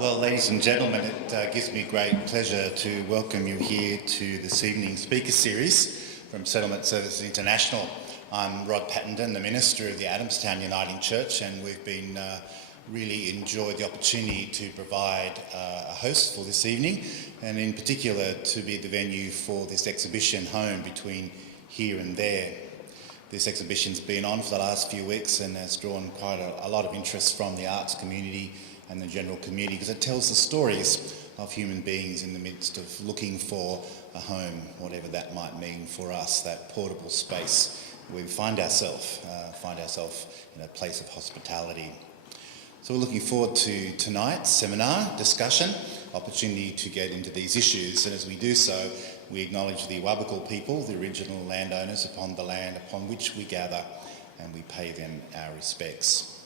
Well, ladies and gentlemen, it gives me great pleasure to welcome you here to this evening's speaker series from Settlement Services International. I'm Rod Pattenden, the Minister of the Adamstown Uniting Church, and we've been really enjoyed the opportunity to provide a host for this evening, and in particular to be the venue for this exhibition, Home Between Here and There. This exhibition's been on for the last few weeks and has drawn quite a lot of interest from the arts community and the general community, because it tells the stories of human beings in the midst of looking for a home, whatever that might mean for us, that portable space where we find ourselves in a place of hospitality. So we're looking forward to tonight's seminar, discussion, opportunity to get into these issues, and as we do so, we acknowledge the Awabakal people, the original landowners upon the land upon which we gather, and we pay them our respects.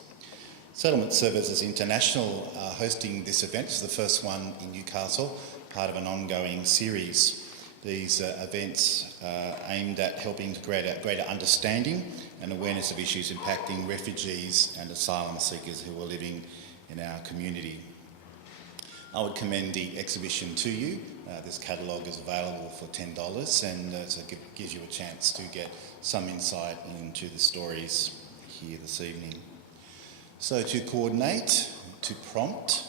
Settlement Services International hosting this event. It's the first one in Newcastle, part of an ongoing series. These events are aimed at helping to create a greater understanding and awareness of issues impacting refugees and asylum seekers who are living in our community. I would commend the exhibition to you. This catalogue is available for $10, and so it gives you a chance to get some insight into the stories here this evening. So to coordinate, to prompt,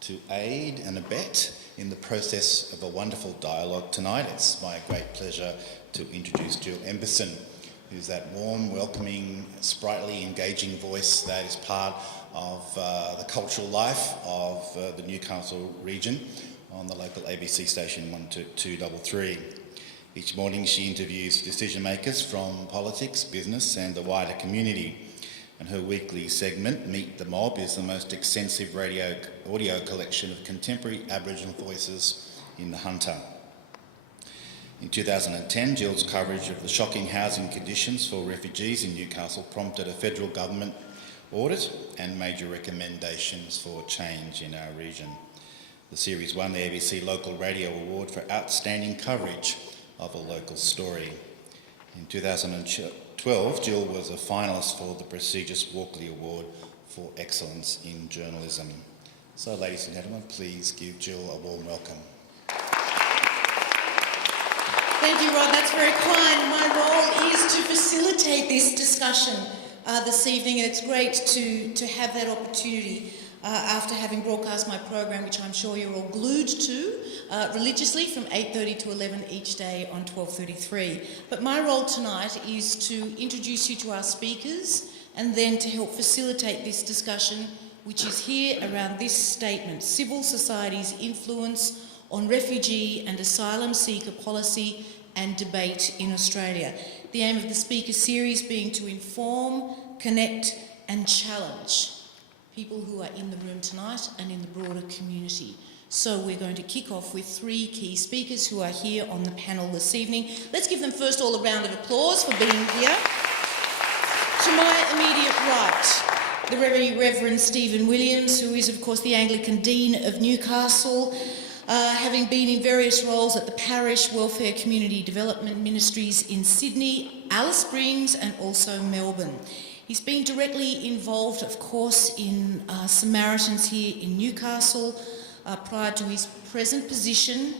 to aid and abet in the process of a wonderful dialogue tonight, it's my great pleasure to introduce Jill Emberson, who's that warm, welcoming, sprightly, engaging voice that is part of the cultural life of the Newcastle region on the local ABC station 12233. Each morning she interviews decision makers from politics, business and the wider community. And her weekly segment, Meet the Mob, is the most extensive audio collection of contemporary Aboriginal voices in the Hunter. In 2010, Jill's coverage of the shocking housing conditions for refugees in Newcastle prompted a federal government audit and major recommendations for change in our region. The series won the ABC Local Radio Award for outstanding coverage of a local story. In 2012, Jill was a finalist for the prestigious Walkley Award for Excellence in Journalism. So, ladies and gentlemen, please give Jill a warm welcome. Thank you, Rod. That's very kind. My role is to facilitate this discussion this evening, and it's great to have that opportunity after having broadcast my program, which I'm sure you're all glued to religiously from 8:30 to 11 each day on 12:33. But my role tonight is to introduce you to our speakers and then to help facilitate this discussion, which is here around this statement: civil society's influence on refugee and asylum seeker policy and debate in Australia. The aim of the speaker series being to inform, connect and challenge people who are in the room tonight and in the broader community. So we're going to kick off with three key speakers who are here on the panel this evening. Let's give them first all a round of applause for being here. To my immediate right, the Very Reverend Stephen Williams, who is of course the Anglican Dean of Newcastle, having been in various roles at the Parish Welfare Community Development Ministries in Sydney, Alice Springs and also Melbourne. He's been directly involved, of course, in Samaritans here in Newcastle. Prior to his present position,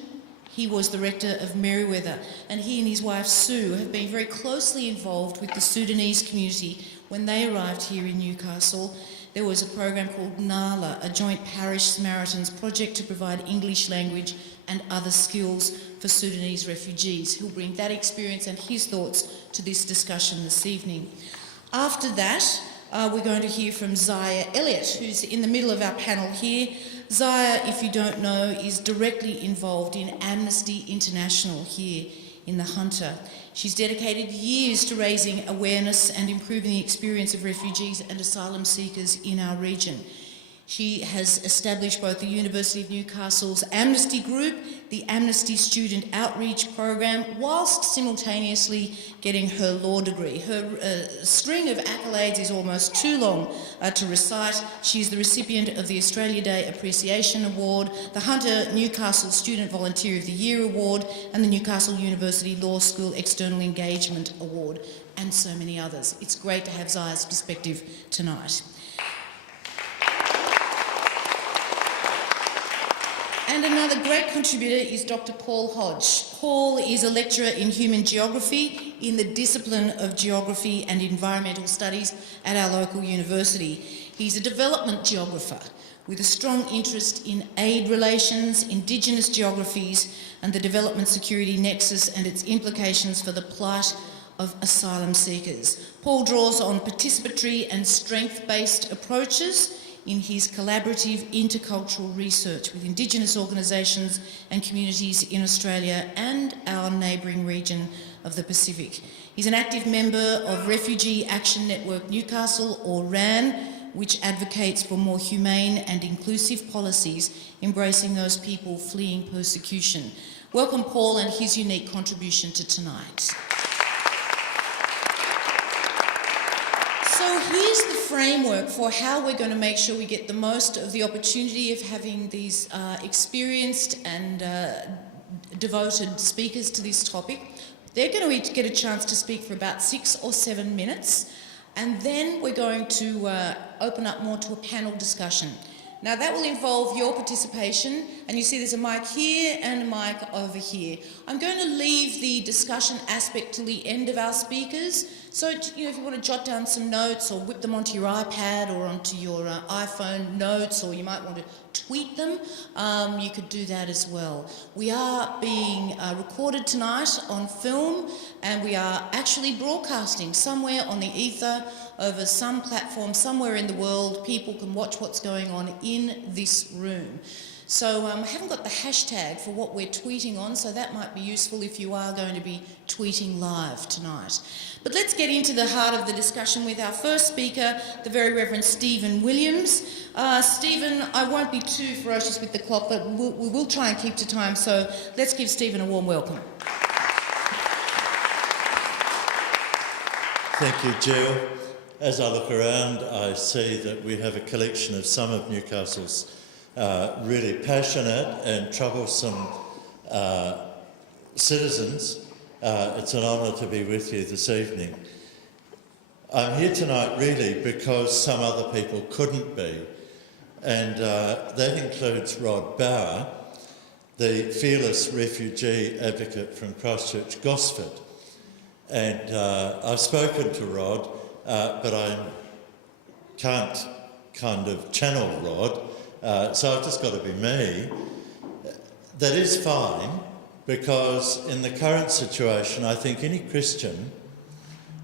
he was the rector of Merewether, and he and his wife Sue have been very closely involved with the Sudanese community. When they arrived here in Newcastle, there was a program called NALA, a joint parish Samaritans project to provide English language and other skills for Sudanese refugees. He'll bring that experience and his thoughts to this discussion this evening. After that, we're going to hear from Zaya Elliott, who's in the middle of our panel here. Zaya, if you don't know, is directly involved in Amnesty International here in the Hunter. She's dedicated years to raising awareness and improving the experience of refugees and asylum seekers in our region. She has established both the University of Newcastle's Amnesty Group, the Amnesty Student Outreach Program, whilst simultaneously getting her law degree. Her string of accolades is almost too long to recite. She's the recipient of the Australia Day Appreciation Award, the Hunter Newcastle Student Volunteer of the Year Award, and the Newcastle University Law School External Engagement Award, and so many others. It's great to have Zaya's perspective tonight. And another great contributor is Dr. Paul Hodge. Paul is a lecturer in human geography in the discipline of geography and environmental studies at our local university. He's a development geographer with a strong interest in aid relations, Indigenous geographies, and the development security nexus and its implications for the plight of asylum seekers. Paul draws on participatory and strength-based approaches in his collaborative intercultural research with Indigenous organisations and communities in Australia and our neighbouring region of the Pacific. He's an active member of Refugee Action Network Newcastle, or RAN, which advocates for more humane and inclusive policies embracing those people fleeing persecution. Welcome Paul and his unique contribution to tonight. So here's the framework for how we're going to make sure we get the most of the opportunity of having these experienced and devoted speakers to this topic. They're going to each get a chance to speak for about 6 or 7 minutes, and then we're going to open up more to a panel discussion. Now that will involve your participation, and you see there's a mic here and a mic over here. I'm going to leave the discussion aspect till the end of our speakers, so if you want to jot down some notes or whip them onto your iPad or onto your iPhone notes, or you might want to tweet them, you could do that as well. We are being recorded tonight on film, and we are actually broadcasting somewhere on the ether over some platform somewhere in the world. People can watch what's going on in this room. So I haven't got the hashtag for what we're tweeting on, so that might be useful if you are going to be tweeting live tonight. But let's get into the heart of the discussion with our first speaker, the Very Reverend Stephen Williams. Stephen, I won't be too ferocious with the clock, but we will try and keep to time, so let's give Stephen a warm welcome. Thank you, Jill. As I look around, I see that we have a collection of some of Newcastle's really passionate and troublesome citizens. It's an honour to be with you this evening. I'm here tonight really because some other people couldn't be, and that includes Rod Bauer, the fearless refugee advocate from Christchurch, Gosford. And I've spoken to Rod, but I can't kind of channel Rod, so I've just got to be me. That is fine, because in the current situation, I think any Christian,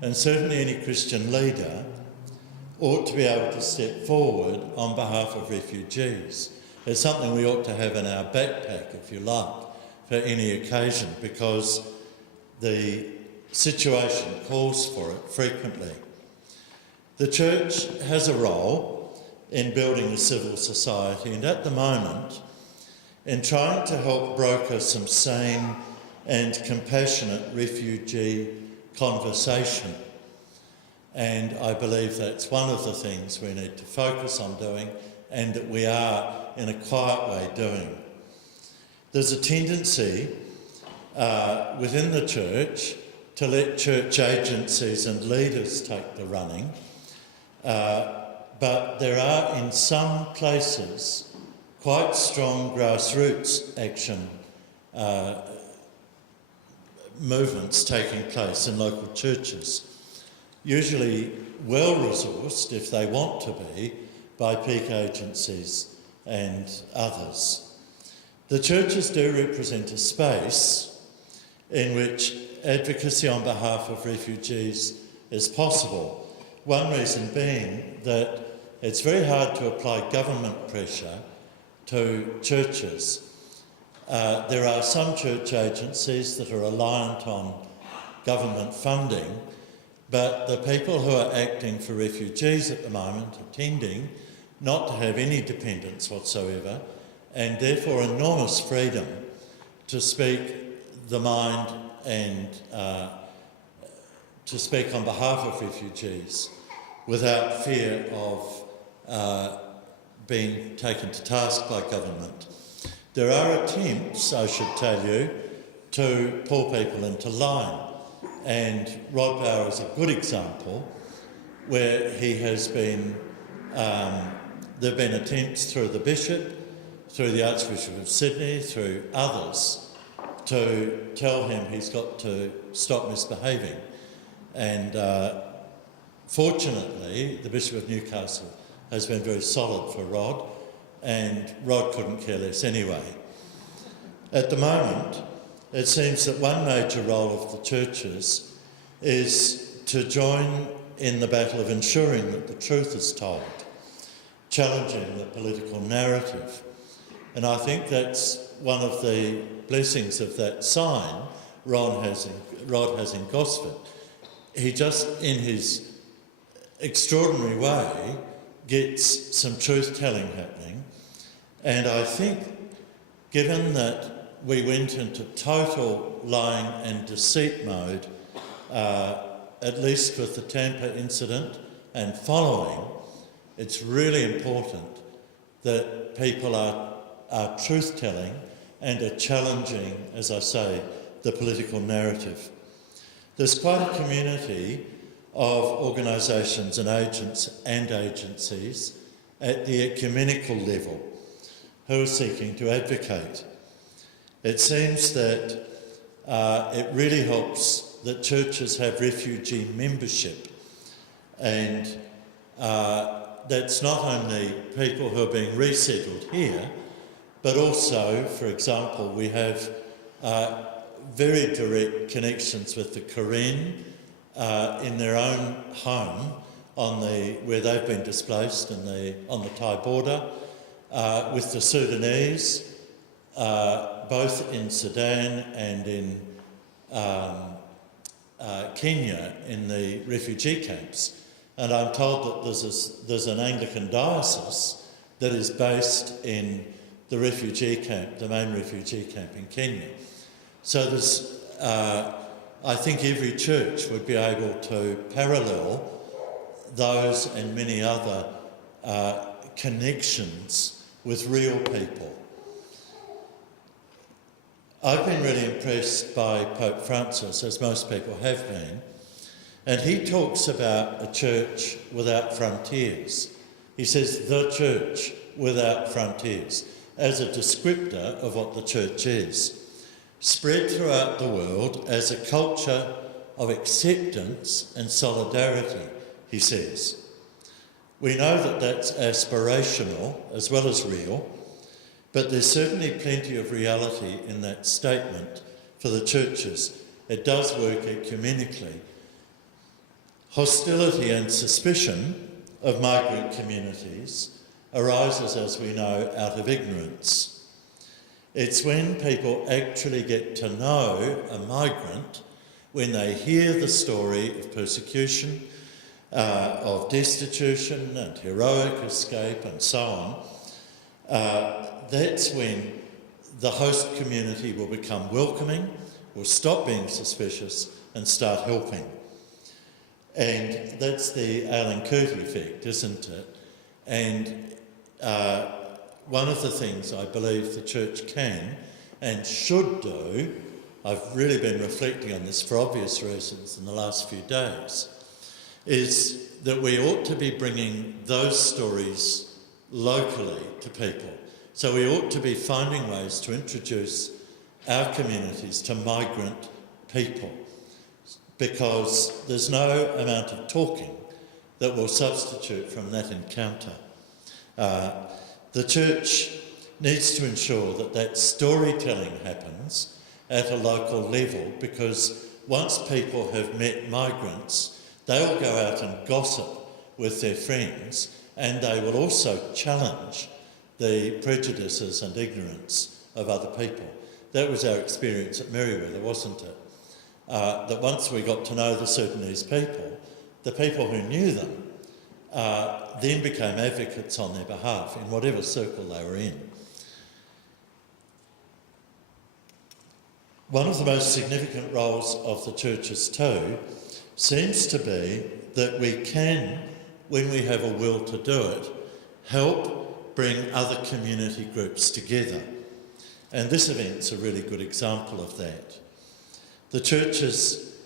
and certainly any Christian leader, ought to be able to step forward on behalf of refugees. It's something we ought to have in our backpack, if you like, for any occasion, because the situation calls for it frequently. The Church has a role in building a civil society, and at the moment, in trying to help broker some sane and compassionate refugee conversation. And I believe that's one of the things we need to focus on doing, and that we are, in a quiet way, doing. There's a tendency within the Church to let church agencies and leaders take the running, but there are in some places quite strong grassroots action movements taking place in local churches, usually well-resourced, if they want to be, by peak agencies and others. The churches do represent a space in which advocacy on behalf of refugees is possible. One reason being that it's very hard to apply government pressure to churches. There are some church agencies that are reliant on government funding, but the people who are acting for refugees at the moment are tending not to have any dependence whatsoever, and therefore enormous freedom to speak the mind and to speak on behalf of refugees without fear of being taken to task by government. There are attempts, I should tell you, to pull people into line, and Rod Bauer is a good example where he has been, there have been attempts through the bishop, through the Archbishop of Sydney, through others, to tell him he's got to stop misbehaving. And fortunately, the Bishop of Newcastle has been very solid for Rod, and Rod couldn't care less anyway. At the moment, it seems that one major role of the churches is to join in the battle of ensuring that the truth is told, challenging the political narrative. And I think that's one of the blessings of that sign Rod has in Gosford. He just, in his extraordinary way, gets some truth-telling happening. And I think, given that we went into total lying and deceit mode, at least with the Tampa incident and following, it's really important that people are truth-telling and are challenging, as I say, the political narrative. There's quite a community of organisations and agencies at the ecumenical level who are seeking to advocate. It seems that it really helps that churches have refugee membership, and that's not only people who are being resettled here, but also, for example, we have very direct connections with the Karen in their own home where they've been displaced on the Thai border, with the Sudanese, both in Sudan and in Kenya in the refugee camps. And I'm told that there's an Anglican diocese that is based in the refugee camp, the main refugee camp in Kenya. So there's, I think every church would be able to parallel those and many other connections with real people. I've been really impressed by Pope Francis, as most people have been, and he talks about a church without frontiers. He says the church without frontiers as a descriptor of what the church is. Spread throughout the world as a culture of acceptance and solidarity, he says. We know that that's aspirational as well as real, but there's certainly plenty of reality in that statement for the churches. It does work ecumenically. Hostility and suspicion of migrant communities arises, as we know, out of ignorance. It's when people actually get to know a migrant, when they hear the story of persecution, of destitution and heroic escape and so on, that's when the host community will become welcoming, will stop being suspicious and start helping. And that's the Alan Curti effect, isn't it? And one of the things I believe the church can and should do, I've really been reflecting on this for obvious reasons in the last few days, is that we ought to be bringing those stories locally to people. So we ought to be finding ways to introduce our communities to migrant people, because there's no amount of talking that will substitute from that encounter. The church needs to ensure that storytelling happens at a local level, because once people have met migrants, they will go out and gossip with their friends, and they will also challenge the prejudices and ignorance of other people. That was our experience at Merriweather, wasn't it? That once we got to know the Sudanese people, the people who knew them then became advocates on their behalf in whatever circle they were in. One of the most significant roles of the churches too seems to be that we can, when we have a will to do it, help bring other community groups together. And this event's a really good example of that. The churches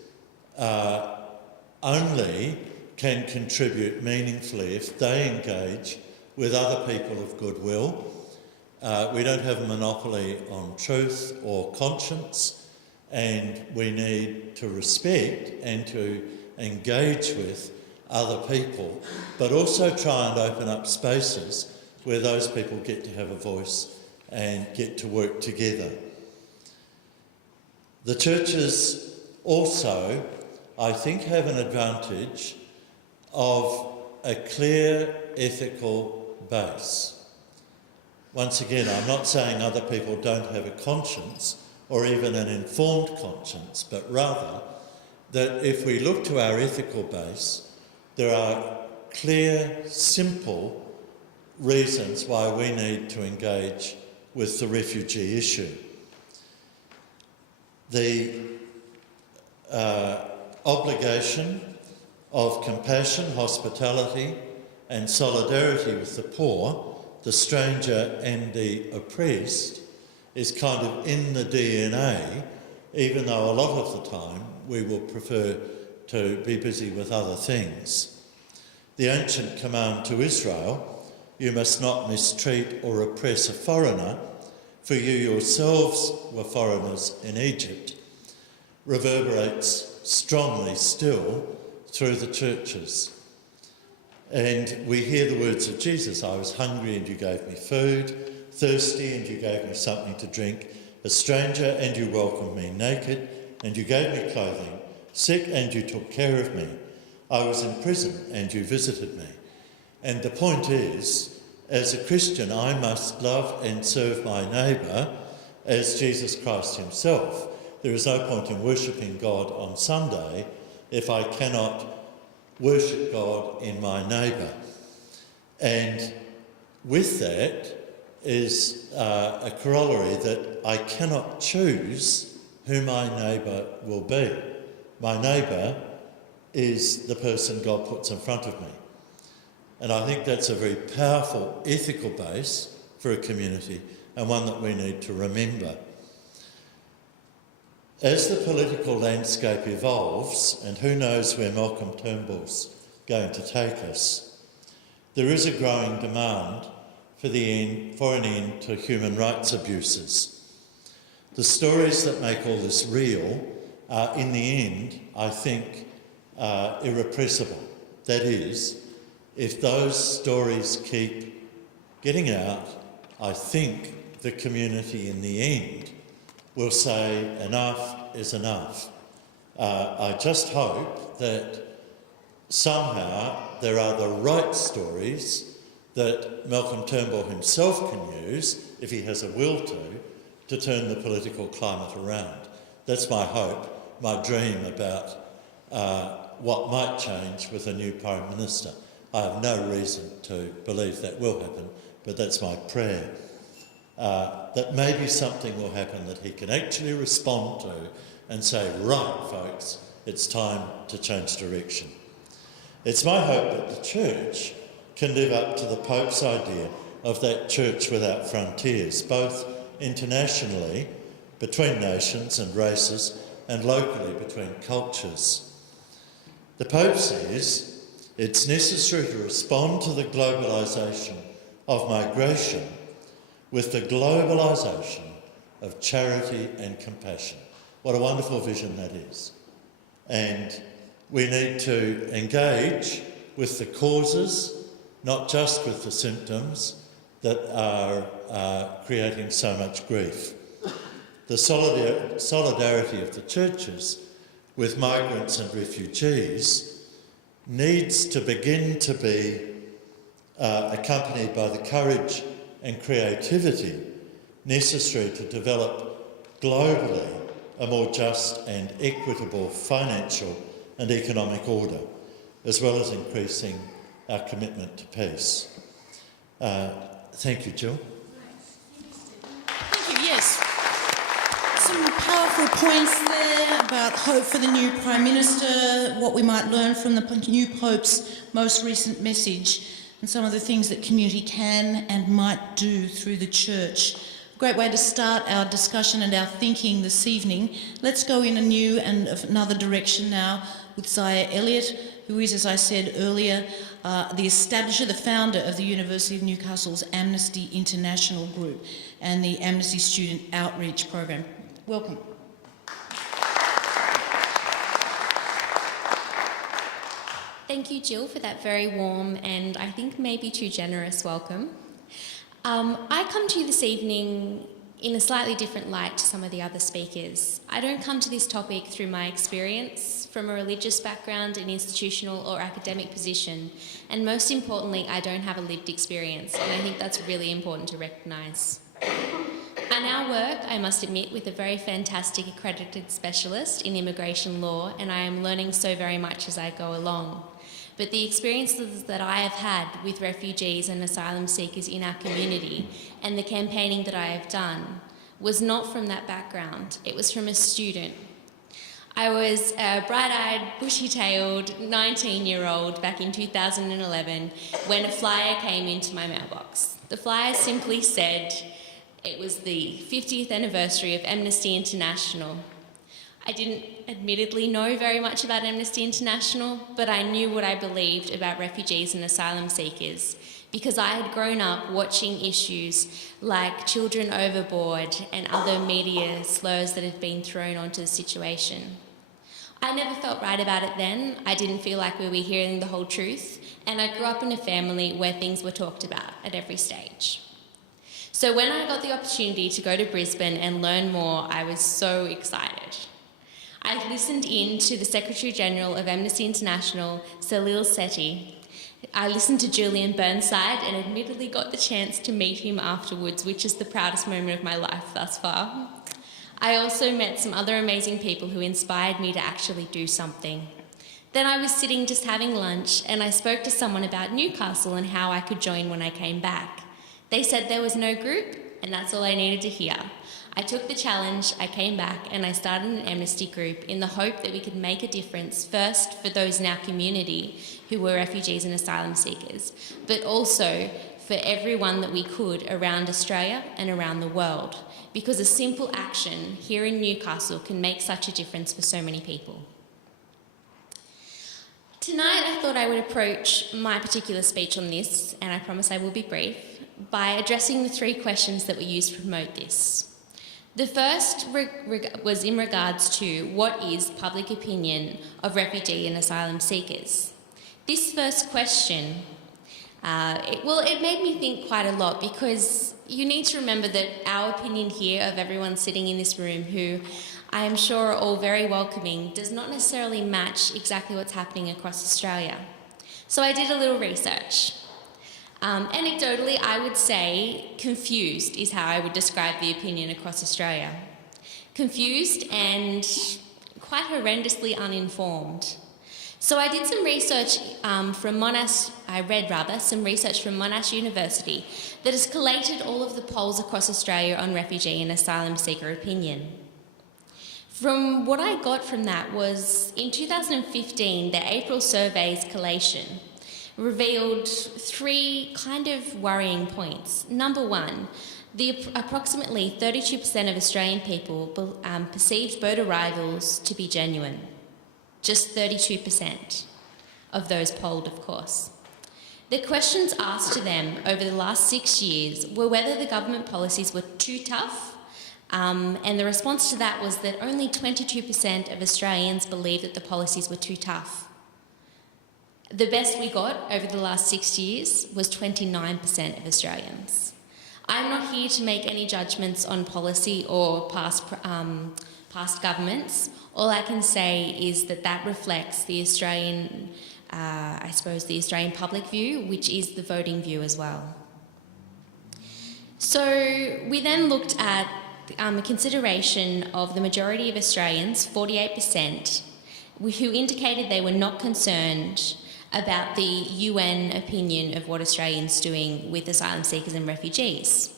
only can contribute meaningfully if they engage with other people of goodwill We don't have a monopoly on truth or conscience, and we need to respect and to engage with other people, but also try and open up spaces where those people get to have a voice and get to work together. The churches also, I think, have an advantage of a clear ethical base. Once again, I'm not saying other people don't have a conscience or even an informed conscience, but rather that if we look to our ethical base, there are clear, simple reasons why we need to engage with the refugee issue. The obligation of compassion, hospitality and solidarity with the poor, the stranger and the oppressed is kind of in the DNA, even though a lot of the time we will prefer to be busy with other things. The ancient command to Israel, "You must not mistreat or oppress a foreigner, for you yourselves were foreigners in Egypt," reverberates strongly still through the churches. And we hear the words of Jesus, "I was hungry and you gave me food, thirsty and you gave me something to drink, a stranger and you welcomed me, naked and you gave me clothing, sick and you took care of me, I was in prison and you visited me." And the point is, as a Christian, I must love and serve my neighbour as Jesus Christ himself. There is no point in worshipping God on Sunday if I cannot worship God in my neighbour. And with that is a corollary that I cannot choose who my neighbour will be. My neighbour is the person God puts in front of me. And I think that's a very powerful ethical base for a community, and one that we need to remember. As the political landscape evolves, and who knows where Malcolm Turnbull's going to take us, there is a growing demand for an end to human rights abuses. The stories that make all this real are, in the end, I think, irrepressible. That is, if those stories keep getting out, I think the community in the end will say enough is enough. I just hope that somehow there are the right stories that Malcolm Turnbull himself can use, if he has a will to turn the political climate around. That's my hope, my dream about what might change with a new Prime Minister. I have no reason to believe that will happen, but that's my prayer. That maybe something will happen that he can actually respond to and say, right, folks, it's time to change direction. It's my hope that the Church can live up to the Pope's idea of that Church without frontiers, both internationally, between nations and races, and locally between cultures. The Pope says it's necessary to respond to the globalisation of migration with the globalisation of charity and compassion. What a wonderful vision that is. And we need to engage with the causes, not just with the symptoms that are creating so much grief. The solidarity of the churches with migrants and refugees needs to begin to be accompanied by the courage and creativity necessary to develop globally a more just and equitable financial and economic order, as well as increasing our commitment to peace. Thank you, Jill. Thank you, yes. Some powerful points there about hope for the new Prime Minister, what we might learn from the new Pope's most recent message, and some of the things that community can and might do through the Church. A great way to start our discussion and our thinking this evening. Let's go in a new and another direction now with Zaya Elliott, who is, as I said earlier, the establisher, the founder of the University of Newcastle's Amnesty International Group and the Amnesty Student Outreach Program. Welcome. Thank you, Jill, for that very warm and I think maybe too generous welcome. I come to you this evening in a slightly different light to some of the other speakers. I don't come to this topic through my experience from a religious background, an institutional or academic position, and most importantly, I don't have a lived experience, and I think that's really important to recognise. I now work, I must admit, with a very fantastic accredited specialist in immigration law, and I am learning so very much as I go along. But the experiences that I have had with refugees and asylum seekers in our community and the campaigning that I have done was not from that background. It was from a student. I was a bright-eyed, bushy-tailed 19-year-old back in 2011 when a flyer came into my mailbox. The flyer simply said it was the 50th anniversary of Amnesty International. I didn't admittedly know very much about Amnesty International, but I knew what I believed about refugees and asylum seekers because I had grown up watching issues like children overboard and other media slurs that had been thrown onto the situation. I never felt right about it then. I didn't feel like we were hearing the whole truth, and I grew up in a family where things were talked about at every stage. So when I got the opportunity to go to Brisbane and learn more, I was so excited. I listened in to the Secretary-General of Amnesty International, Salil Sethi. I listened to Julian Burnside and admittedly got the chance to meet him afterwards, which is the proudest moment of my life thus far. I also met some other amazing people who inspired me to actually do something. Then I was sitting just having lunch and I spoke to someone about Newcastle and how I could join when I came back. They said there was no group and that's all I needed to hear. I took the challenge, I came back and I started an amnesty group in the hope that we could make a difference, first for those in our community who were refugees and asylum seekers, but also for everyone that we could around Australia and around the world, because a simple action here in Newcastle can make such a difference for so many people. Tonight I thought I would approach my particular speech on this, and I promise I will be brief, by addressing the three questions that were used to promote this. The first was in regards to what is public opinion of refugee and asylum seekers. This first question, it made me think quite a lot because you need to remember that our opinion here of everyone sitting in this room who I am sure are all very welcoming does not necessarily match exactly what's happening across Australia. So I did a little research. Anecdotally, I would say confused is how I would describe the opinion across Australia. Confused and quite horrendously uninformed. So I did some research some research from Monash University that has collated all of the polls across Australia on refugee and asylum seeker opinion. From what I got from that was, in 2015, the April survey's collation revealed three kind of worrying points. Number one, approximately 32% of Australian people perceived boat arrivals to be genuine. Just 32% of those polled, of course. The questions asked to them over the last 6 years were whether the government policies were too tough, and the response to that was that only 22% of Australians believed that the policies were too tough. The best we got over the last 6 years was 29% of Australians. I'm not here to make any judgments on policy or past governments. All I can say is that that reflects the Australian, the Australian public view, which is the voting view as well. So we then looked at a consideration of the majority of Australians, 48%, who indicated they were not concerned about the UN opinion of what Australians are doing with asylum seekers and refugees.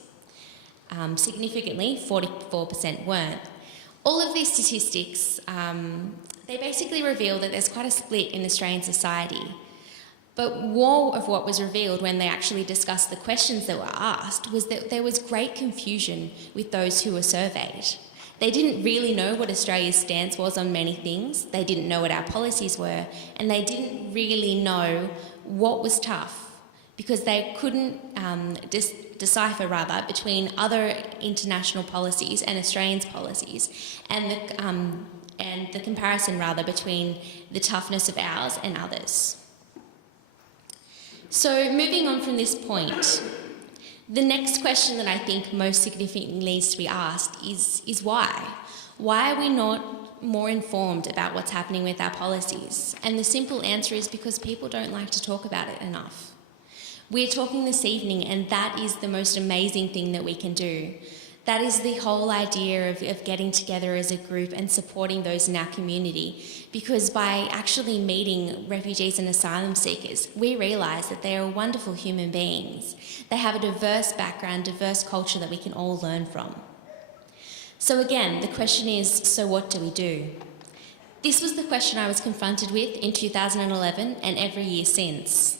Significantly, 44% weren't. All of these statistics, they basically reveal that there's quite a split in Australian society. But more of what was revealed when they actually discussed the questions that were asked was that there was great confusion with those who were surveyed. They didn't really know what Australia's stance was on many things. They didn't know what our policies were, and they didn't really know what was tough because they couldn't decipher between other international policies and Australians' policies, and the comparison between the toughness of ours and others. So moving on from this point, the next question that I think most significantly needs to be asked is why? Why are we not more informed about what's happening with our policies? And the simple answer is because people don't like to talk about it enough. We're talking this evening, and that is the most amazing thing that we can do. That is the whole idea of getting together as a group and supporting those in our community, because by actually meeting refugees and asylum seekers, we realise that they are wonderful human beings. They have a diverse background, diverse culture that we can all learn from. So again, the question is, so what do we do? This was the question I was confronted with in 2011 and every year since.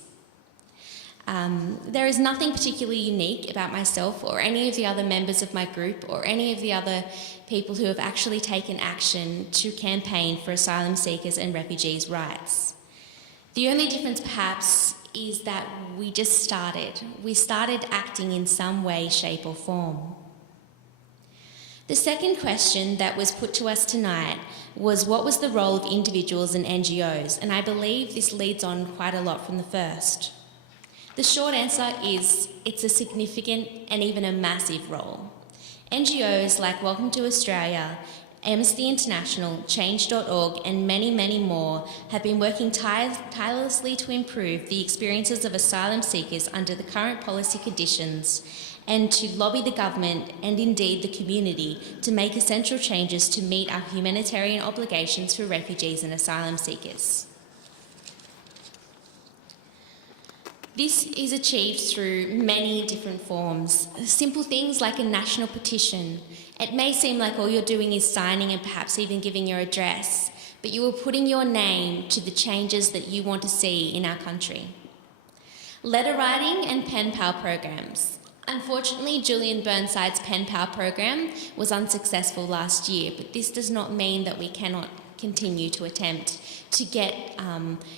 There is nothing particularly unique about myself or any of the other members of my group or any of the other people who have actually taken action to campaign for asylum seekers and refugees' rights. The only difference perhaps is that we just started. We started acting in some way, shape or form. The second question that was put to us tonight was what was the role of individuals and NGOs, and I believe this leads on quite a lot from the first. The short answer is it's a significant and even a massive role. NGOs like Welcome to Australia, Amnesty International, Change.org and many, many more have been working tirelessly to improve the experiences of asylum seekers under the current policy conditions and to lobby the government and indeed the community to make essential changes to meet our humanitarian obligations for refugees and asylum seekers. This is achieved through many different forms. Simple things like a national petition. It may seem like all you're doing is signing and perhaps even giving your address, but you are putting your name to the changes that you want to see in our country. Letter writing and pen pal programs. Unfortunately, Julian Burnside's pen pal program was unsuccessful last year, but this does not mean that we cannot continue to attempt to get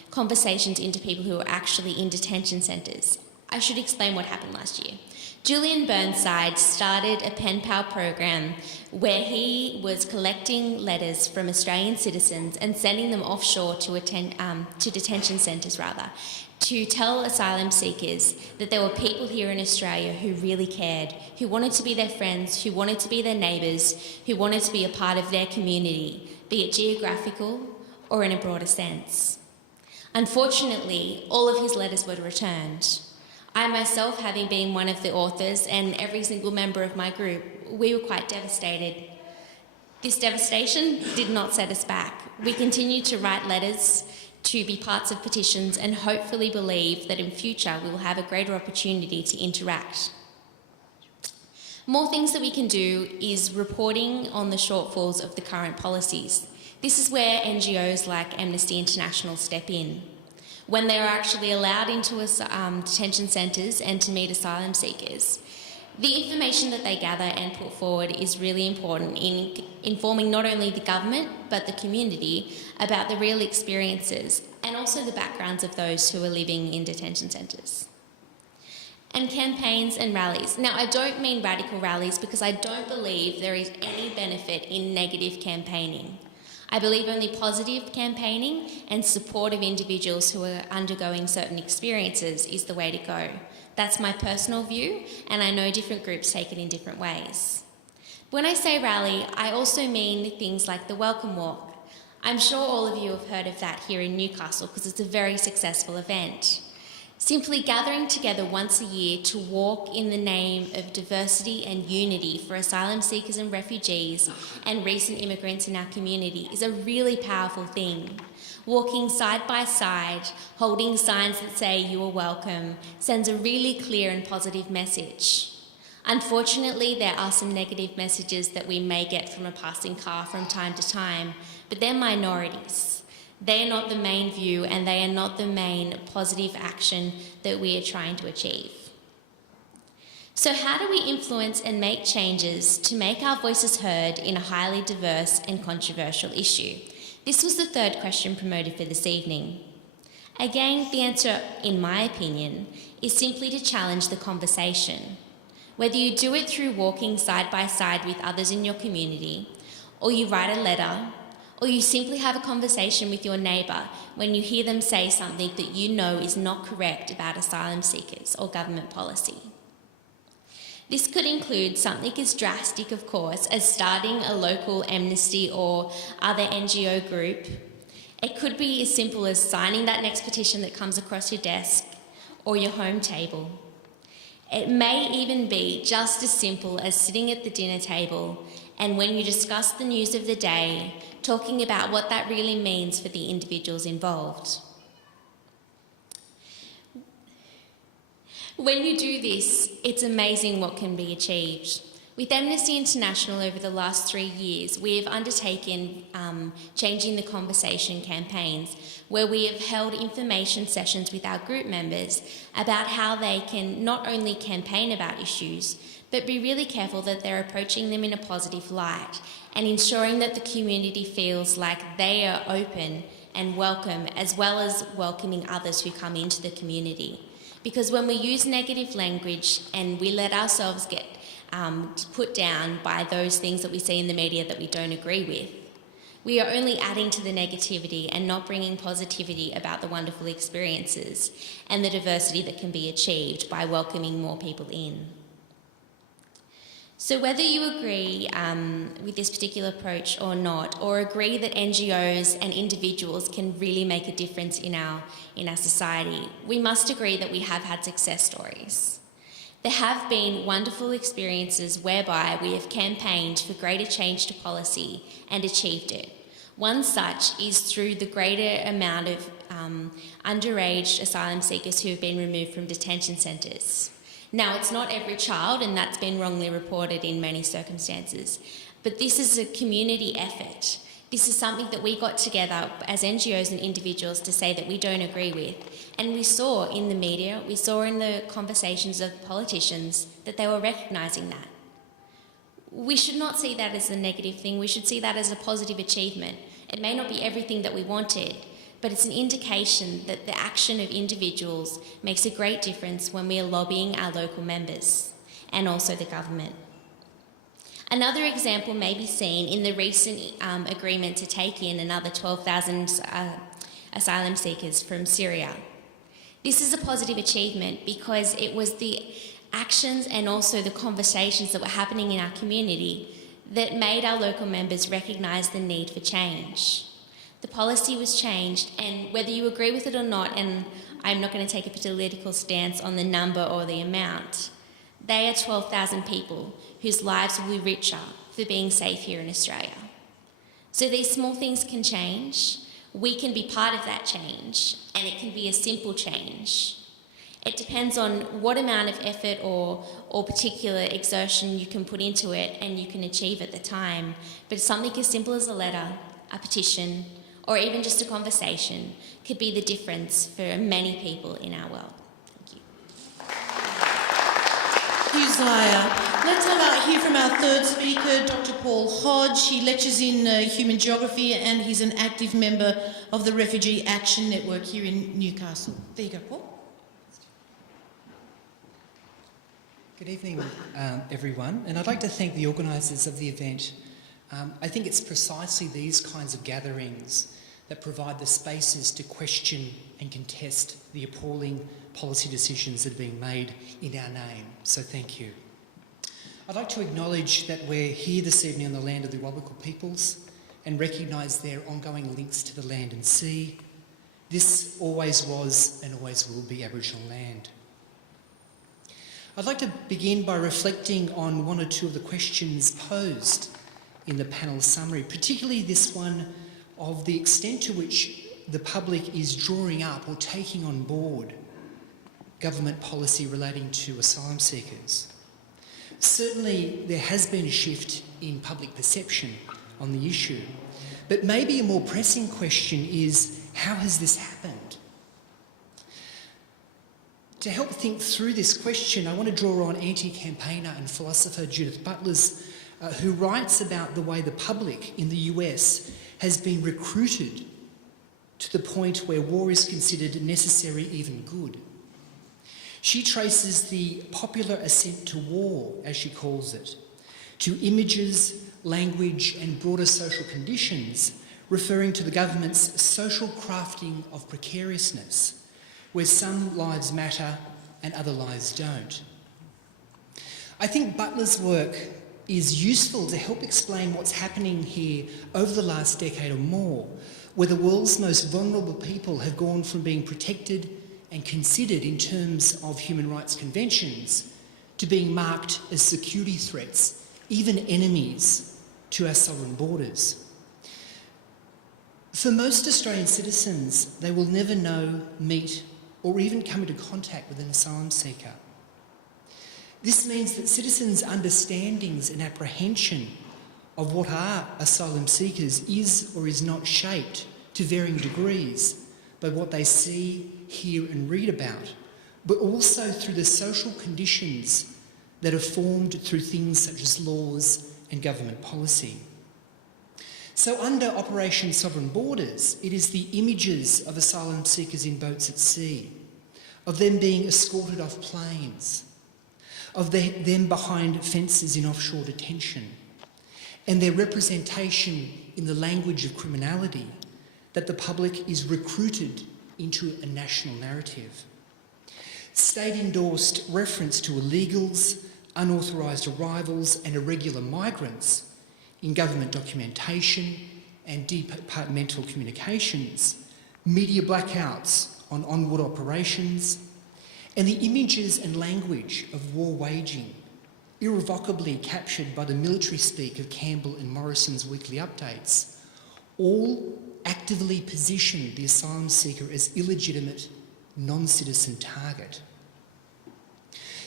conversations into people who are actually in detention centres. I should explain what happened last year. Julian Burnside started a pen pal program where he was collecting letters from Australian citizens and sending them offshore to detention centres to tell asylum seekers that there were people here in Australia who really cared, who wanted to be their friends, who wanted to be their neighbours, who wanted to be a part of their community, be it geographical or in a broader sense. Unfortunately, all of his letters were returned. I myself, having been one of the authors, and every single member of my group, we were quite devastated. This devastation did not set us back. We continued to write letters, to be parts of petitions, and hopefully believe that in future we will have a greater opportunity to interact. More things that we can do is reporting on the shortfalls of the current policies. This is where NGOs like Amnesty International step in. When they are actually allowed into detention centres and to meet asylum seekers, the information that they gather and put forward is really important in informing not only the government but the community about the real experiences and also the backgrounds of those who are living in detention centres. And campaigns and rallies. Now, I don't mean radical rallies because I don't believe there is any benefit in negative campaigning. I believe only positive campaigning and support of individuals who are undergoing certain experiences is the way to go. That's my personal view, and I know different groups take it in different ways. When I say rally, I also mean things like the Welcome Walk. I'm sure all of you have heard of that here in Newcastle because it's a very successful event. Simply gathering together once a year to walk in the name of diversity and unity for asylum seekers and refugees and recent immigrants in our community is a really powerful thing. Walking side by side, holding signs that say you are welcome, sends a really clear and positive message. Unfortunately, there are some negative messages that we may get from a passing car from time to time, but they're minorities. They are not the main view and they are not the main positive action that we are trying to achieve. So how do we influence and make changes to make our voices heard in a highly diverse and controversial issue? This was the third question promoted for this evening. Again, the answer, in my opinion, is simply to challenge the conversation. Whether you do it through walking side by side with others in your community, or you write a letter, or you simply have a conversation with your neighbour when you hear them say something that you know is not correct about asylum seekers or government policy. This could include something as drastic, of course, as starting a local amnesty or other NGO group. It could be as simple as signing that next petition that comes across your desk or your home table. It may even be just as simple as sitting at the dinner table and when you discuss the news of the day, talking about what that really means for the individuals involved. When you do this, it's amazing what can be achieved. With Amnesty International over the last 3 years, we have undertaken Changing the Conversation campaigns, where we have held information sessions with our group members about how they can not only campaign about issues, but be really careful that they're approaching them in a positive light and ensuring that the community feels like they are open and welcome, as well as welcoming others who come into the community. Because when we use negative language and we let ourselves get put down by those things that we see in the media that we don't agree with, we are only adding to the negativity and not bringing positivity about the wonderful experiences and the diversity that can be achieved by welcoming more people in. So whether you agree with this particular approach or not, or agree that NGOs and individuals can really make a difference in our society, we must agree that we have had success stories. There have been wonderful experiences whereby we have campaigned for greater change to policy and achieved it. One such is through the greater amount of underage asylum seekers who have been removed from detention centres. Now, it's not every child, and that's been wrongly reported in many circumstances, but this is a community effort. This is something that we got together as NGOs and individuals to say that we don't agree with. And we saw in the media, we saw in the conversations of politicians that they were recognising that. We should not see that as a negative thing. We should see that as a positive achievement. It may not be everything that we wanted, but it's an indication that the action of individuals makes a great difference when we are lobbying our local members and also the government. Another example may be seen in the recent agreement to take in another 12,000 asylum seekers from Syria. This is a positive achievement because it was the actions and also the conversations that were happening in our community that made our local members recognise the need for change. The policy was changed, and whether you agree with it or not, and I'm not going to take a political stance on the number or the amount, they are 12,000 people whose lives will be richer for being safe here in Australia. So these small things can change. We can be part of that change, and it can be a simple change. It depends on what amount of effort or particular exertion you can put into it and you can achieve at the time. But something as simple as a letter, a petition, or even just a conversation could be the difference for many people in our world. Thank you. Thank you, Zaya. Let's hear from our third speaker, Dr. Paul Hodge. He lectures in human geography and he's an active member of the Refugee Action Network here in Newcastle. There you go, Paul. Good evening, everyone, and I'd like to thank the organisers of the event. I think it's precisely these kinds of gatherings that provide the spaces to question and contest the appalling policy decisions that are being made in our name, so thank you. I'd like to acknowledge that we're here this evening on the land of the Awabakal peoples and recognise their ongoing links to the land and sea. This always was and always will be Aboriginal land. I'd like to begin by reflecting on one or two of the questions posed in the panel summary, particularly this one of the extent to which the public is drawing up or taking on board government policy relating to asylum seekers. Certainly there has been a shift in public perception on the issue, but maybe a more pressing question is, how has this happened? To help think through this question, I want to draw on anti-campaigner and philosopher Judith Butlers, who writes about the way the public in the US has been recruited to the point where war is considered necessary, even good. She traces the popular assent to war, as she calls it, to images, language and broader social conditions, referring to the government's social crafting of precariousness, where some lives matter and other lives don't. I think Butler's work is useful to help explain what's happening here over the last decade or more, where the world's most vulnerable people have gone from being protected and considered in terms of human rights conventions to being marked as security threats, even enemies to our sovereign borders. For most Australian citizens, they will never know, meet, or even come into contact with an asylum seeker. This means that citizens' understandings and apprehension of what are asylum seekers is or is not shaped to varying degrees by what they see, hear and read about, but also through the social conditions that are formed through things such as laws and government policy. So under Operation Sovereign Borders, it is the images of asylum seekers in boats at sea, of them being escorted off planes, of them behind fences in offshore detention, and their representation in the language of criminality that the public is recruited into a national narrative. State-endorsed reference to illegals, unauthorised arrivals and irregular migrants in government documentation and departmental communications, media blackouts on onward operations, and the images and language of war waging, irrevocably captured by the military speak of Campbell and Morrison's weekly updates, all actively position the asylum seeker as illegitimate, non-citizen target.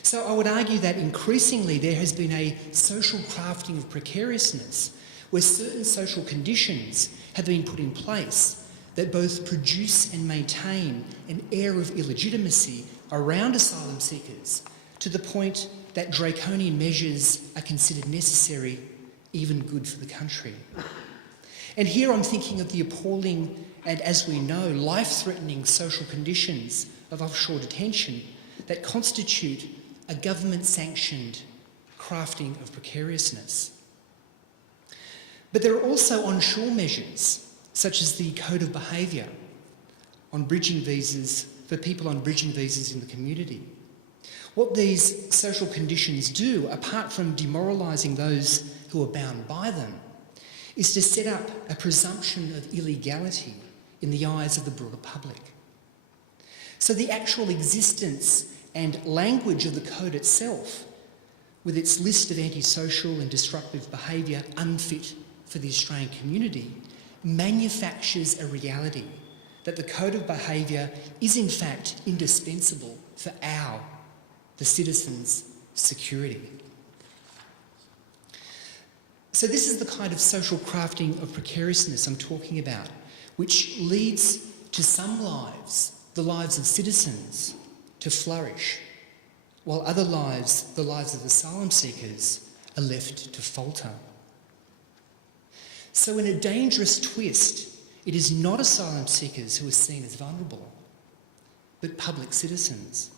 So I would argue that increasingly there has been a social crafting of precariousness where certain social conditions have been put in place that both produce and maintain an air of illegitimacy around asylum seekers to the point that draconian measures are considered necessary, even good for the country. And here I'm thinking of the appalling and, as we know, life-threatening social conditions of offshore detention that constitute a government-sanctioned crafting of precariousness. But there are also onshore measures, such as the Code of Behaviour on bridging visas for people on bridging visas in the community. What these social conditions do, apart from demoralising those who are bound by them, is to set up a presumption of illegality in the eyes of the broader public. So the actual existence and language of the code itself, with its list of antisocial and disruptive behaviour unfit for the Australian community, manufactures a reality that the code of behaviour is in fact indispensable for the citizens' security. So this is the kind of social crafting of precariousness I'm talking about, which leads to some lives, the lives of citizens, to flourish, while other lives, the lives of asylum seekers, are left to falter. So in a dangerous twist, it is not asylum seekers who are seen as vulnerable, but public citizens.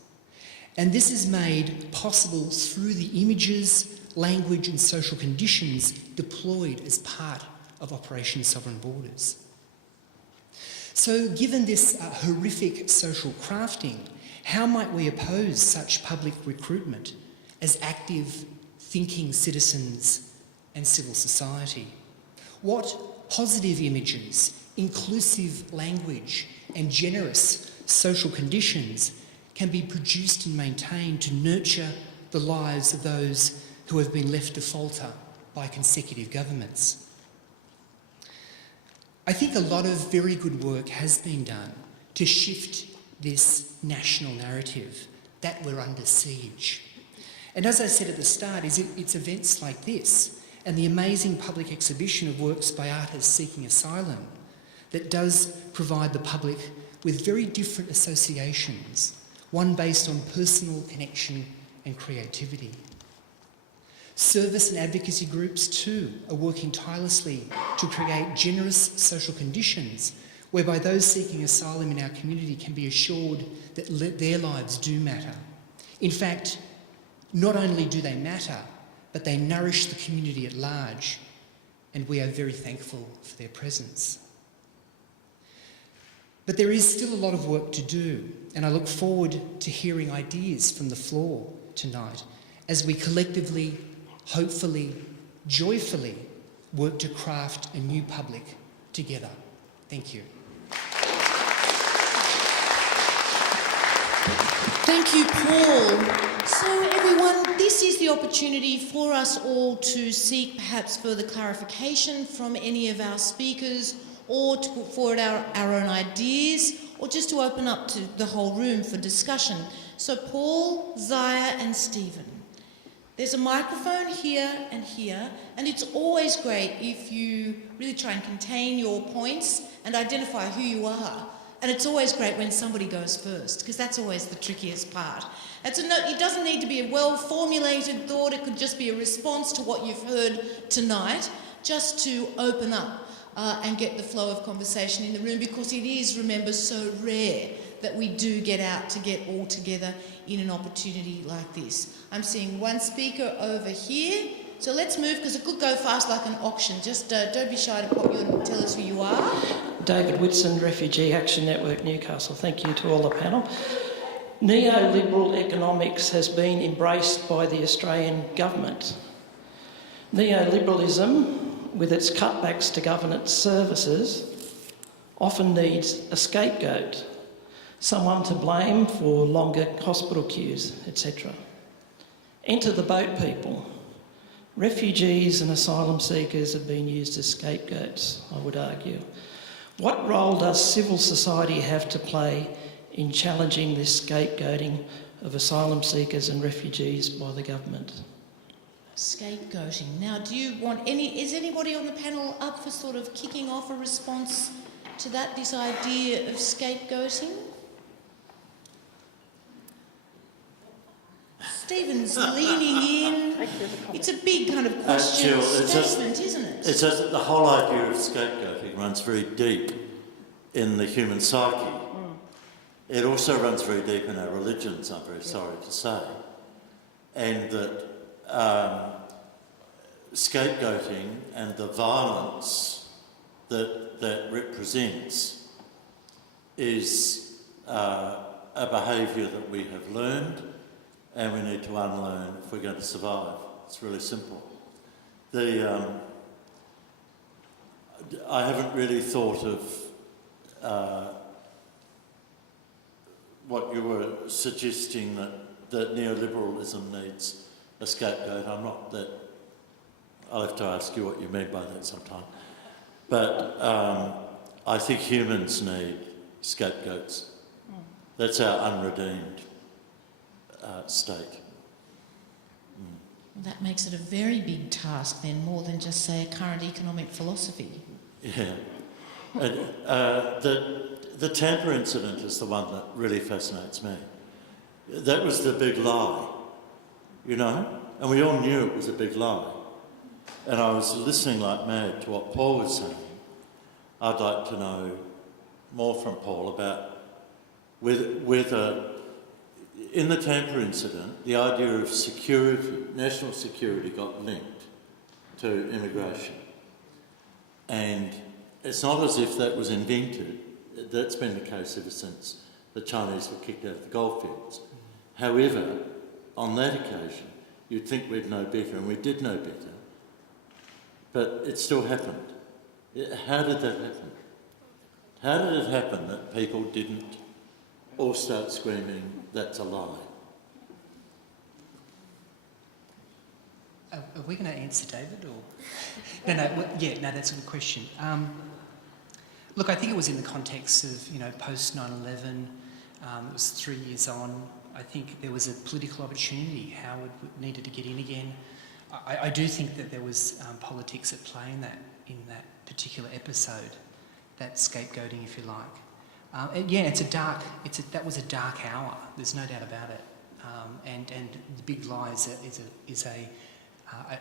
And this is made possible through the images, language and social conditions deployed as part of Operation Sovereign Borders. So given this horrific social crafting, how might we oppose such public recruitment as active, thinking citizens and civil society? What positive images, inclusive language and generous social conditions can be produced and maintained to nurture the lives of those who have been left to falter by consecutive governments? I think a lot of very good work has been done to shift this national narrative that we're under siege. And as I said at the start, it's events like this and the amazing public exhibition of works by artists seeking asylum that does provide the public with very different associations, one based on personal connection and creativity. Service and advocacy groups too are working tirelessly to create generous social conditions whereby those seeking asylum in our community can be assured that their lives do matter. In fact, not only do they matter, but they nourish the community at large, and we are very thankful for their presence. But there is still a lot of work to do, and I look forward to hearing ideas from the floor tonight as we collectively, hopefully, joyfully work to craft a new public together. Thank you. Thank you, Paul. So everyone, this is the opportunity for us all to seek perhaps further clarification from any of our speakers, or to put forward our own ideas, or just to open up to the whole room for discussion. So Paul, Zaya and Stephen, there's a microphone here, and it's always great if you really try and contain your points and identify who you are. And it's always great when somebody goes first, because that's always the trickiest part. It doesn't need to be a well-formulated thought, it could just be a response to what you've heard tonight, just to open up and get the flow of conversation in the room, because it is, remember, so rare that we do get out to get all together in an opportunity like this. I'm seeing one speaker over here, so let's move, because it could go fast like an auction. Just don't be shy to pop you and tell us who you are. David Whitson, Refugee Action Network, Newcastle. Thank you to all the panel. Neoliberal economics has been embraced by the Australian government. Neoliberalism, with its cutbacks to government services, often needs a scapegoat, someone to blame for longer hospital queues, etc. Enter the boat people. Refugees and asylum seekers have been used as scapegoats, I would argue. What role does civil society have to play in challenging this scapegoating of asylum seekers and refugees by the government? Scapegoating. Now, is anybody on the panel up for sort of kicking off a response to that, this idea of scapegoating? Stephen's leaning in. It's a big kind of question statement, isn't it? It's just that the whole idea of scapegoating runs very deep in the human psyche. It also runs very deep in our religions, I'm very sorry to say. And that scapegoating and the violence that represents is a behaviour that we have learned and we need to unlearn if we're going to survive. It's really simple. I haven't really thought of what you were suggesting, that neoliberalism needs a scapegoat. I'm not that. I'll have to ask you what you mean by that sometime. But I think humans need scapegoats. That's our unredeemed state. That makes it a very big task then, more than just, say, a current economic philosophy. Yeah. And, the Tampa incident is the one that really fascinates me. That was the big lie, you know? And we all knew it was a big lie. And I was listening like mad to what Paul was saying. I'd like to know more from Paul about whether in the Tampa incident, the idea of security, national security, got linked to immigration. And it's not as if that was invented. That's been the case ever since the Chinese were kicked out of the goldfields. However, on that occasion, you'd think we'd know better, and we did know better. But it still happened. How did that happen? How did it happen that people didn't all start screaming, "That's a lie"? Are we going to answer, David? Or no, that's a good question. Look, I think it was in the context of, post 9/11. It was 3 years on. I think there was a political opportunity. Howard needed to get in again. I do think that there was politics at play in that particular episode, that scapegoating, if you like. That was a dark hour. There's no doubt about it. And the big lie is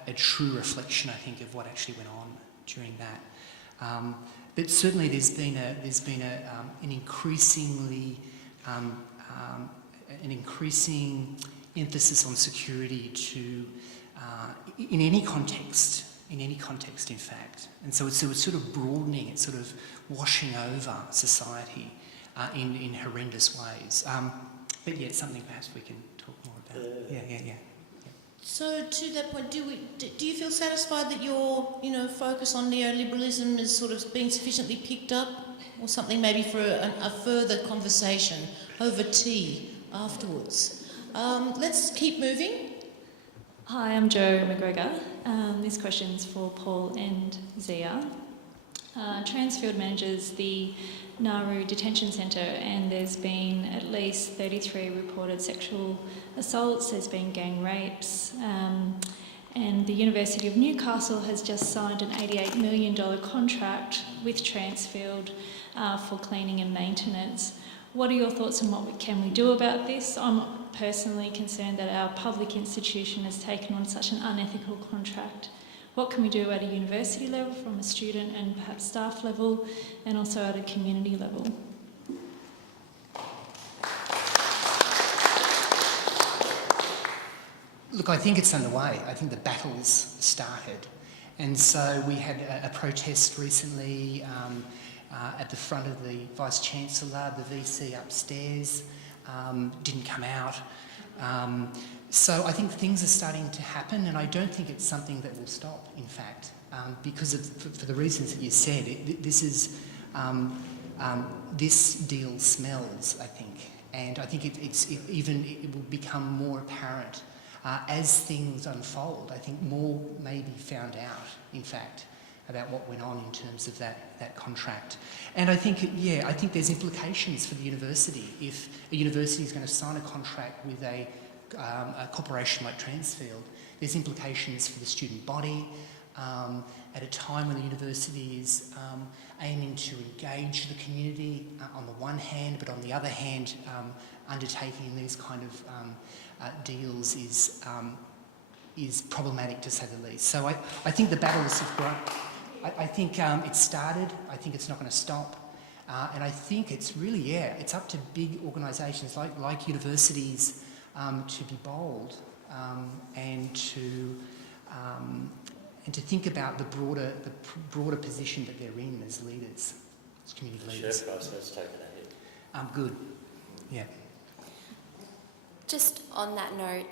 a true reflection, I think, of what actually went on during that. But certainly there's been an increasing emphasis on security in any context, in fact. And so it's sort of broadening, it's sort of washing over society in horrendous ways. But yeah, it's something perhaps we can talk more about. Yeah. So to that point, do you feel satisfied that your focus on neoliberalism is sort of being sufficiently picked up, or something maybe for a further conversation over tea afterwards? Let's keep moving. Hi, I'm Jo McGregor. This question's for Paul and Zia. Transfield manages the Nauru Detention Centre, and there's been at least 33 reported sexual assaults, there's been gang rapes, and the University of Newcastle has just signed an $88 million contract with Transfield for cleaning and maintenance. What are your thoughts on what can we do about this? I'm personally concerned that our public institution has taken on such an unethical contract. What can we do at a university level, from a student and perhaps staff level, and also at a community level? Look, I think it's underway. I think the battle's started. And so we had a protest recently at the front of the Vice-Chancellor, the VC upstairs, didn't come out. So I think things are starting to happen, and I don't think it's something that will stop, in fact, because for the reasons that you said. This deal smells, I think, and I think it will become more apparent as things unfold. I think more may be found out, in fact, about what went on in terms of that contract. And I think there's implications for the university. If a university is going to sign a contract with a corporation like Transfield, there's implications for the student body at a time when the university is aiming to engage the community on the one hand, but on the other hand, undertaking these kind of deals is problematic, to say the least. So I think the battle is grown. I think it started. I think it's not going to stop. And I think it's really, it's up to big organisations like universities to be bold and to think about the broader position that they're in as leaders, as community leaders. Share price has taken a hit. Good. Yeah. Just on that note,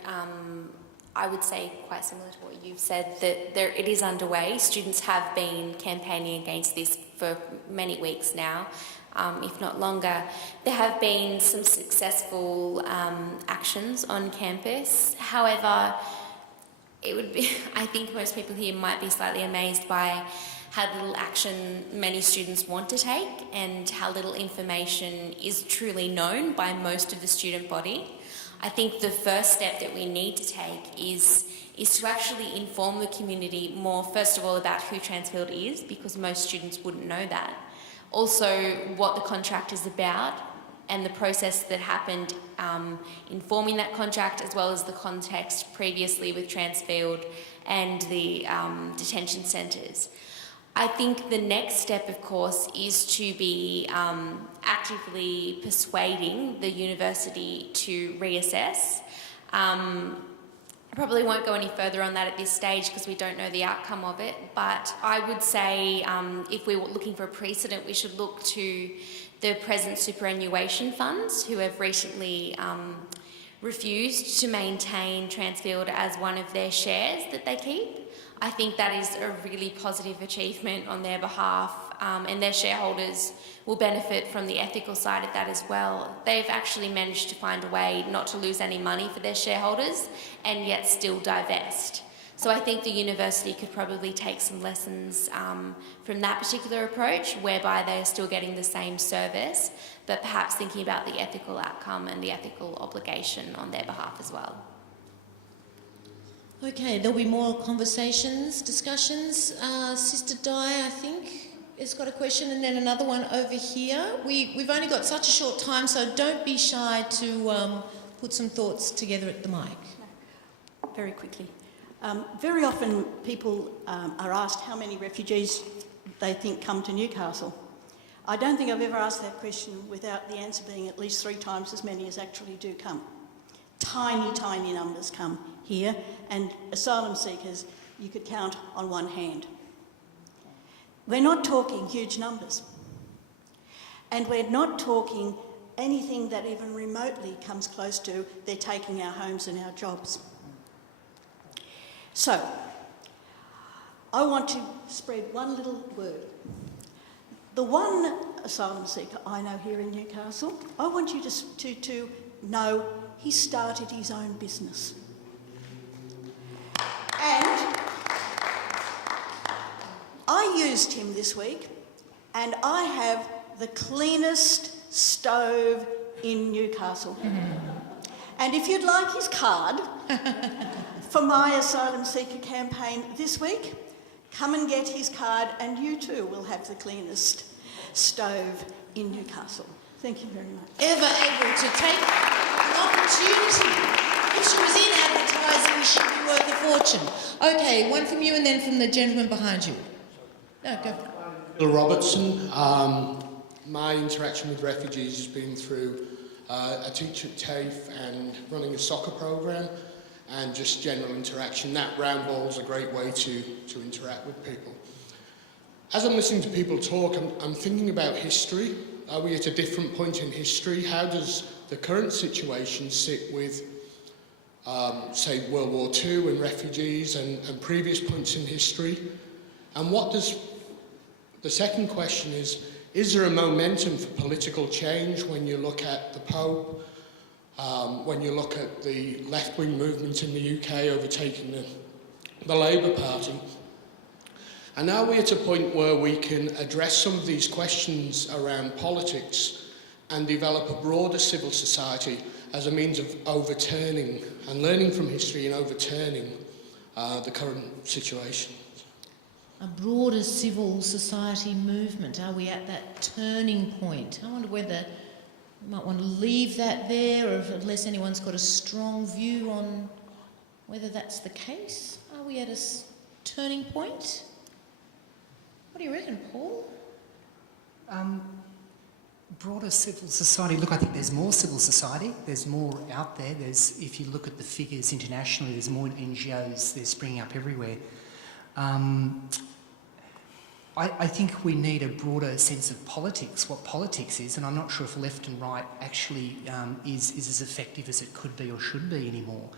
I would say, quite similar to what you've said, that it is underway. Students have been campaigning against this for many weeks now, if not longer. There have been some successful actions on campus. However, I think most people here might be slightly amazed by how little action many students want to take and how little information is truly known by most of the student body. I think the first step that we need to take is to actually inform the community more, first of all, about who Transfield is, because most students wouldn't know that. Also, what the contract is about and the process that happened in forming that contract, as well as the context previously with Transfield and the detention centres. I think the next step, of course, is to be actively persuading the university to reassess. I probably won't go any further on that at this stage because we don't know the outcome of it, but I would say if we were looking for a precedent, we should look to the present superannuation funds who have recently refused to maintain Transfield as one of their shares that they keep. I think that is a really positive achievement on their behalf, and their shareholders will benefit from the ethical side of that as well. They've actually managed to find a way not to lose any money for their shareholders and yet still divest. So I think the university could probably take some lessons from that particular approach, whereby they are still getting the same service, but perhaps thinking about the ethical outcome and the ethical obligation on their behalf as well. Okay, there'll be more conversations, discussions. Sister Di, I think. has got a question, and then another one over here. We've only got such a short time, so don't be shy to put some thoughts together at the mic. Very quickly. Very often people are asked how many refugees they think come to Newcastle. I don't think I've ever asked that question without the answer being at least 3 times as many as actually do come. Tiny, tiny numbers come here, and asylum seekers you could count on one hand. We're not talking huge numbers. And we're not talking anything that even remotely comes close to they're taking our homes and our jobs. So, I want to spread one little word. The one asylum seeker I know here in Newcastle, I want you to know he started his own business. And I used him this week, and I have the cleanest stove in Newcastle. And if you'd like his card for my asylum seeker campaign this week, come and get his card and you too will have the cleanest stove in Newcastle. Thank you very much. Ever able to take an opportunity. If she was in advertising, she'd be worth a fortune. Okay, one from you and then from the gentleman behind you. No, go. Bill Robertson. My interaction with refugees has been through a teacher at TAFE and running a soccer programme and just general interaction. That round ball is a great way to interact with people. As I'm listening to people talk, I'm thinking about history. Are we at a different point in history? How does the current situation sit with, say, World War II and refugees and previous points in history? And what does... The second question is there a momentum for political change when you look at the Pope, when you look at the left-wing movement in the UK overtaking the Labour Party? And are we at a point where we can address some of these questions around politics and develop a broader civil society as a means of overturning and learning from history and overturning the current situation? A broader civil society movement. Are we at that turning point? I wonder whether you might want to leave that there, or if, unless anyone's got a strong view on whether that's the case. Are we at a turning point? What do you reckon, Paul? Broader civil society. Look, I think there's more civil society. There's more out there. If you look at the figures internationally, there's more NGOs. They're springing up everywhere. I think we need a broader sense of politics, what politics is, and I'm not sure if left and right actually is as effective as it could be or should be anymore.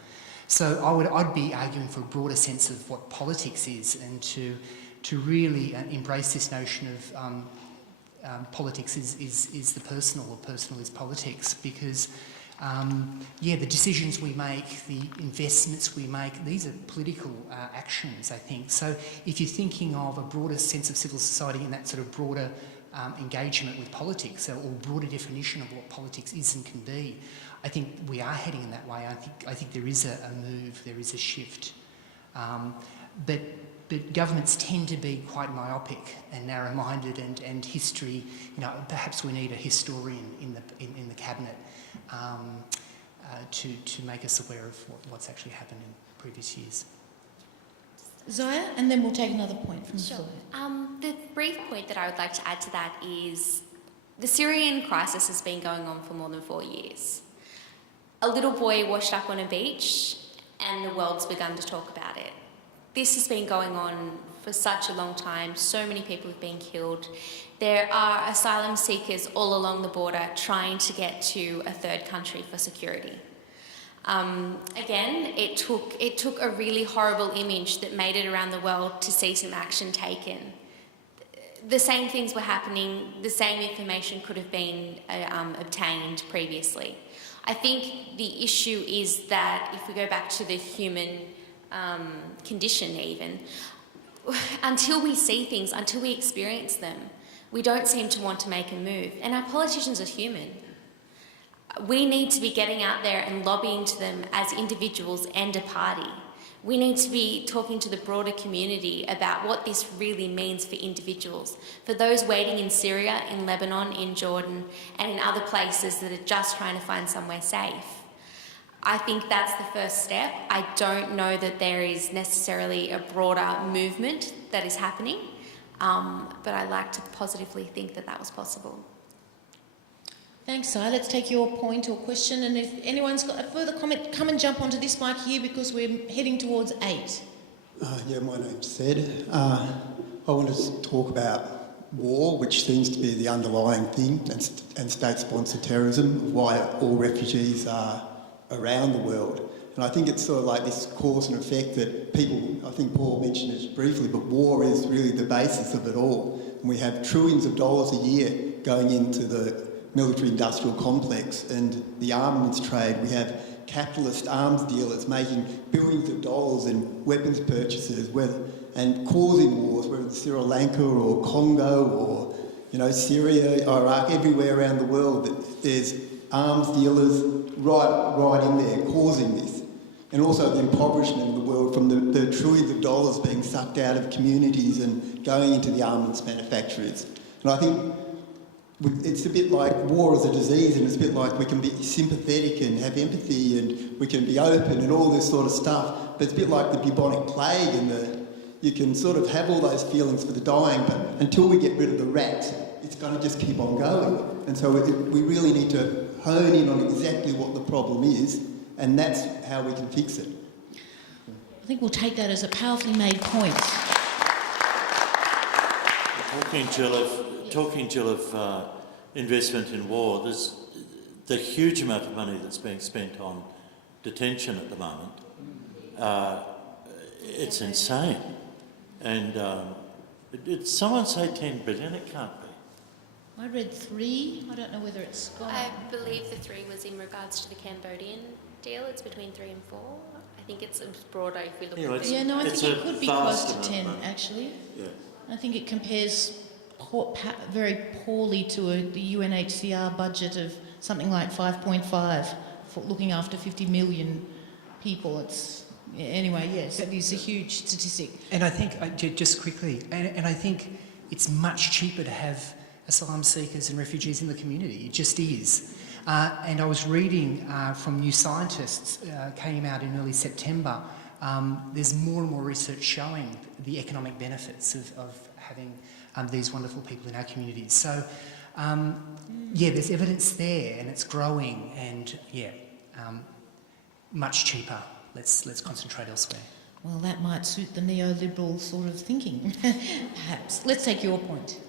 So I'd be arguing for a broader sense of what politics is, and to really embrace this notion of politics is the personal, or personal is politics, because the decisions we make, the investments we make, these are political actions, I think. So if you're thinking of a broader sense of civil society and that sort of broader engagement with politics, or broader definition of what politics is and can be, I think we are heading in that way. I think there is a move, there is a shift. But governments tend to be quite myopic and narrow-minded, and history, perhaps we need a historian in the cabinet to make us aware of what's actually happened in previous years. Zaya, and then we'll take another point from the Sure. floor. The brief point that I would like to add to that is the Syrian crisis has been going on for more than 4 years. A little boy washed up on a beach and the world's begun to talk about it. This has been going on for such a long time. So many people have been killed. There are asylum seekers all along the border trying to get to a third country for security. Again, it took a really horrible image that made it around the world to see some action taken. The same things were happening, the same information could have been obtained previously. I think the issue is that if we go back to the human condition even, until we see things, until we experience them, we don't seem to want to make a move. And our politicians are human. We need to be getting out there and lobbying to them as individuals and a party. We need to be talking to the broader community about what this really means for individuals, for those waiting in Syria, in Lebanon, in Jordan, and in other places that are just trying to find somewhere safe. I think that's the first step. I don't know that there is necessarily a broader movement that is happening, but I like to positively think that that was possible. Thanks, Si. Let's take your point or question, and if anyone's got a further comment, come and jump onto this mic here because we're heading towards 8. Yeah, my name's Sid. I want to talk about war, which seems to be the underlying thing, and state-sponsored terrorism, why all refugees are around the world. And I think it's sort of like this cause and effect that people, I think Paul mentioned it briefly, but war is really the basis of it all. And we have trillions of dollars a year going into the military-industrial complex and the armaments trade. We have capitalist arms dealers making billions of dollars in weapons purchases and causing wars, whether it's Sri Lanka or Congo or Syria, Iraq, everywhere around the world. There's arms dealers right in there causing this. And also the impoverishment of the world from the trillions of dollars being sucked out of communities and going into the armaments manufacturers. And I think it's a bit like war as a disease, and it's a bit like we can be sympathetic and have empathy and we can be open and all this sort of stuff, but it's a bit like the bubonic plague and you can sort of have all those feelings for the dying, but until we get rid of the rats, it's going to just keep on going. And so we really need to hone in on exactly what the problem is, and that's how we can fix it. I think we'll take that as a powerfully made point. Talking, Jill, of investment in war, there's the huge amount of money that's being spent on detention at the moment. It's insane. And did someone say 10 billion? It can't be. I read 3. I don't know whether it's gone. I believe the 3 was in regards to the Cambodian deal. It's between 3 and 4. I think it's broader if we look at it. Yeah, no, I think it could be close to 10, actually. Yeah. I think it compares very poorly to the UNHCR budget of something like 5.5 for looking after 50 million people. Anyway, yes, it is a huge statistic. And I think, just quickly, and I think it's much cheaper to have asylum seekers and refugees in the community. It just is. And I was reading from New Scientists, came out in early September. There's more and more research showing the economic benefits of having these wonderful people in our communities. So, there's evidence there, and it's growing, and much cheaper. Let's concentrate elsewhere. Well, that might suit the neoliberal sort of thinking, perhaps. Let's take your point.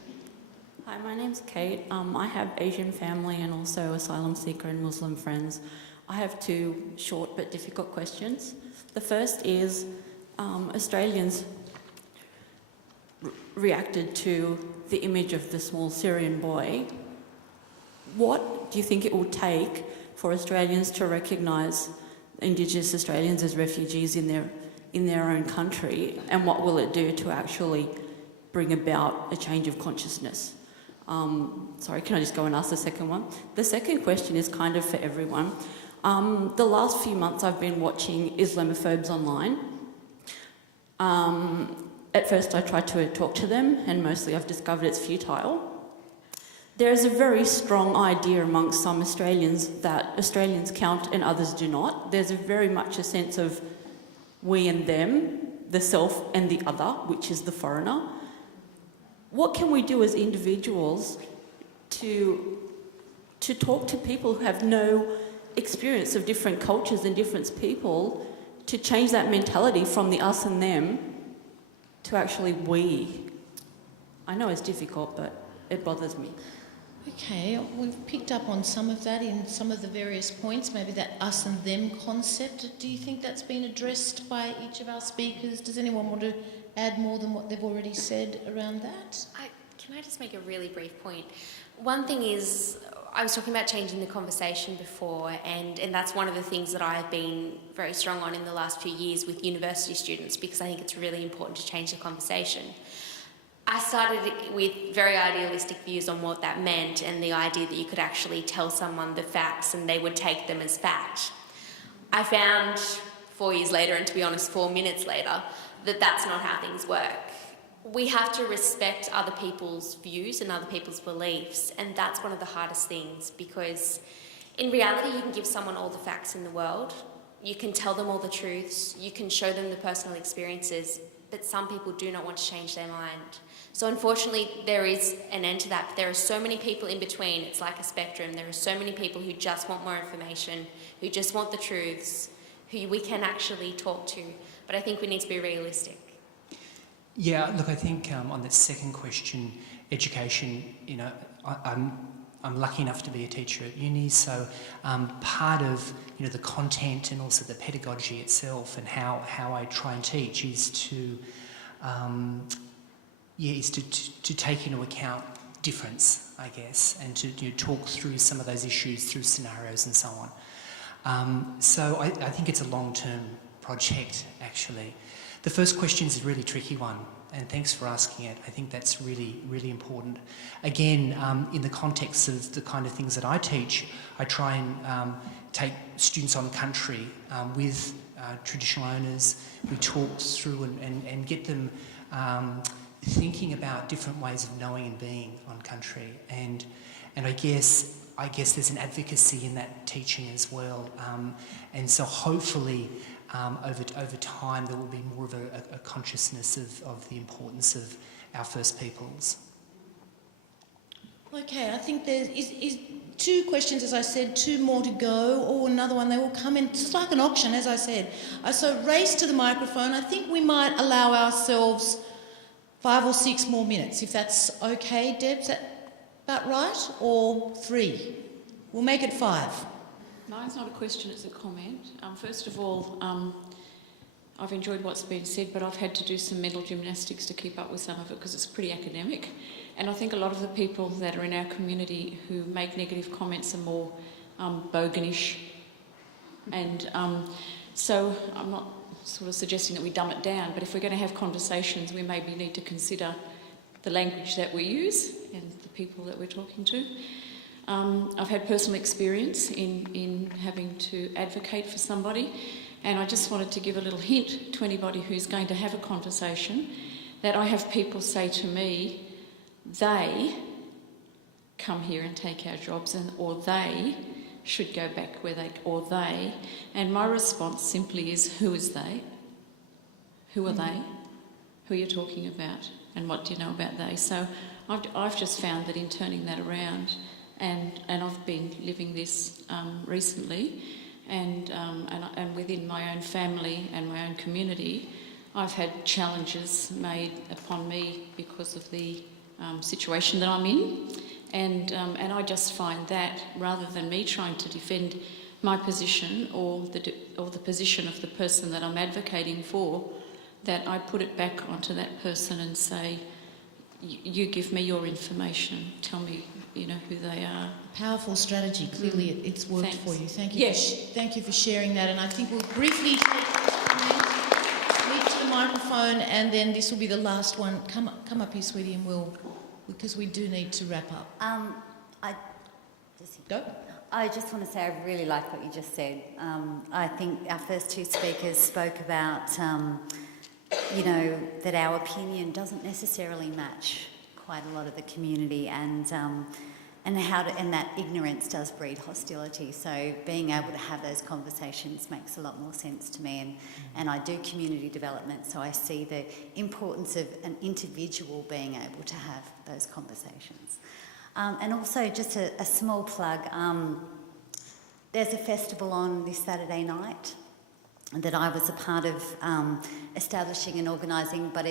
Hi, my name's Kate. I have Asian family and also asylum seeker and Muslim friends. I have 2 short but difficult questions. The first is Australians reacted to the image of the small Syrian boy. What do you think it will take for Australians to recognise Indigenous Australians as refugees in their own country, and what will it do to actually bring about a change of consciousness? Sorry, can I just go and ask the second one? The second question is kind of for everyone. The last few months I've been watching Islamophobes online. At first I tried to talk to them, and mostly I've discovered it's futile. There is a very strong idea amongst some Australians that Australians count and others do not. There's very much a sense of we and them, the self and the other, which is the foreigner. What can we do as individuals to talk to people who have no experience of different cultures and different people, to change that mentality from the us and them to actually we? I know it's difficult, but it bothers me. Okay, we've picked up on some of that in some of the various points, maybe that us and them concept. Do you think that's been addressed by each of our speakers? Does anyone want to add more than what they've already said around that? Can I just make a really brief point? One thing is, I was talking about changing the conversation before, and that's one of the things that I've been very strong on in the last few years with university students, because I think it's really important to change the conversation. I started with very idealistic views on what that meant, and the idea that you could actually tell someone the facts and they would take them as fact. I found 4 years later, and to be honest, 4 minutes later, that's not how things work. We have to respect other people's views and other people's beliefs, and that's one of the hardest things, because in reality you can give someone all the facts in the world, you can tell them all the truths, you can show them the personal experiences, but some people do not want to change their mind. So unfortunately there is an end to that, but there are so many people in between. It's like a spectrum. There are so many people who just want more information, who just want the truths, who we can actually talk to, but I think we need to be realistic. Yeah, look, I think on that second question, education, you know, I'm lucky enough to be a teacher at uni, so part of, you know, the content and also the pedagogy itself and how I try and teach is to take into account difference, I guess, and to talk through some of those issues through scenarios and so on. So I think it's a long-term project, actually. The first question is a really tricky one, and thanks for asking it. I think that's really, really important. Again, in the context of the kind of things that I teach, I try and take students on country with traditional owners. We talk through and get them thinking about different ways of knowing and being on country. And I guess there's an advocacy in that teaching as well. And so hopefully, over time, there will be more of a consciousness of the importance of our First Peoples. Okay, I think there is 2 questions, as I said, 2 more to go, or another one. They will come in. It's like an auction, as I said. So race to the microphone. I think we might allow ourselves 5 or 6 more minutes, if that's okay, Deb. Is that about right? Or 3? We'll make it 5. Mine's not a question, it's a comment. First of all, I've enjoyed what's been said, but I've had to do some mental gymnastics to keep up with some of it because it's pretty academic. And I think a lot of the people that are in our community who make negative comments are more boganish. And so I'm not sort of suggesting that we dumb it down, but if we're going to have conversations, we maybe need to consider the language that we use and the people that we're talking to. I've had personal experience in having to advocate for somebody, and I just wanted to give a little hint to anybody who's going to have a conversation that I have people say to me, they come here and take our jobs, or they should go back where they, or they, and my response simply is, who is they? Who are they? Who are you talking about? And what do you know about they? So I've just found that in turning that around, and I've been living this recently, and within my own family and my own community, I've had challenges made upon me because of the situation that I'm in, and I just find that rather than me trying to defend my position or the position of the person that I'm advocating for, that I put it back onto that person and say, you give me your information, tell me, you know, who they are. Powerful strategy. Clearly it's worked for you. Thank you. Yes. Thank you for sharing that. And I think we'll briefly lead to the microphone, and then this will be the last one. Come up here, sweetie, and because we do need to wrap up. Go. I just want to say I really like what you just said. I think our first 2 speakers spoke about you know, that our opinion doesn't necessarily match quite a lot of the community, and that ignorance does breed hostility. So being able to have those conversations makes a lot more sense to me, and I do community development, so I see the importance of an individual being able to have those conversations. And also just a small plug, there's a festival on this Saturday night that I was a part of establishing and organising, but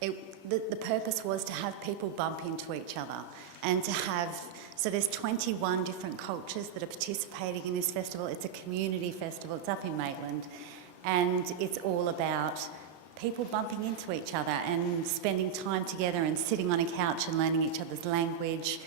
the purpose was to have people bump into each other and to have, so there's 21 different cultures that are participating in this festival. It's a community festival, it's up in Maitland, and it's all about people bumping into each other and spending time together and sitting on a couch and learning each other's language.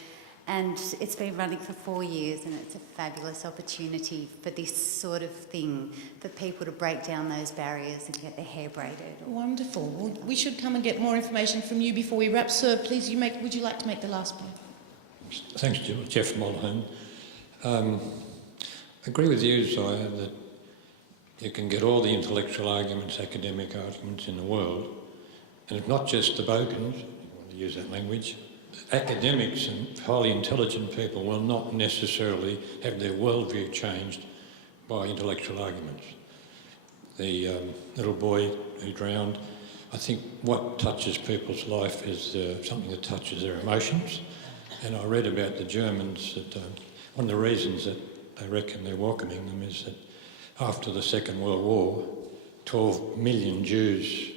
And it's been running for 4 years, and it's a fabulous opportunity for this sort of thing, for people to break down those barriers and get their hair braided. Wonderful. Well, we should come and get more information from you before we wrap. Sir, please, would you like to make the last point? Thanks, Jeff Mulhern. I agree with you, Zaya, that You can get all the intellectual arguments, academic arguments in the world, and it's not just the bogans, if you want to use that language. Academics and highly intelligent people will not necessarily have their worldview changed by intellectual arguments. The little boy who drowned, I think what touches people's life is something that touches their emotions. And I read about the Germans that one of the reasons that they reckon they're welcoming them is that after the Second World War, 12 million Jews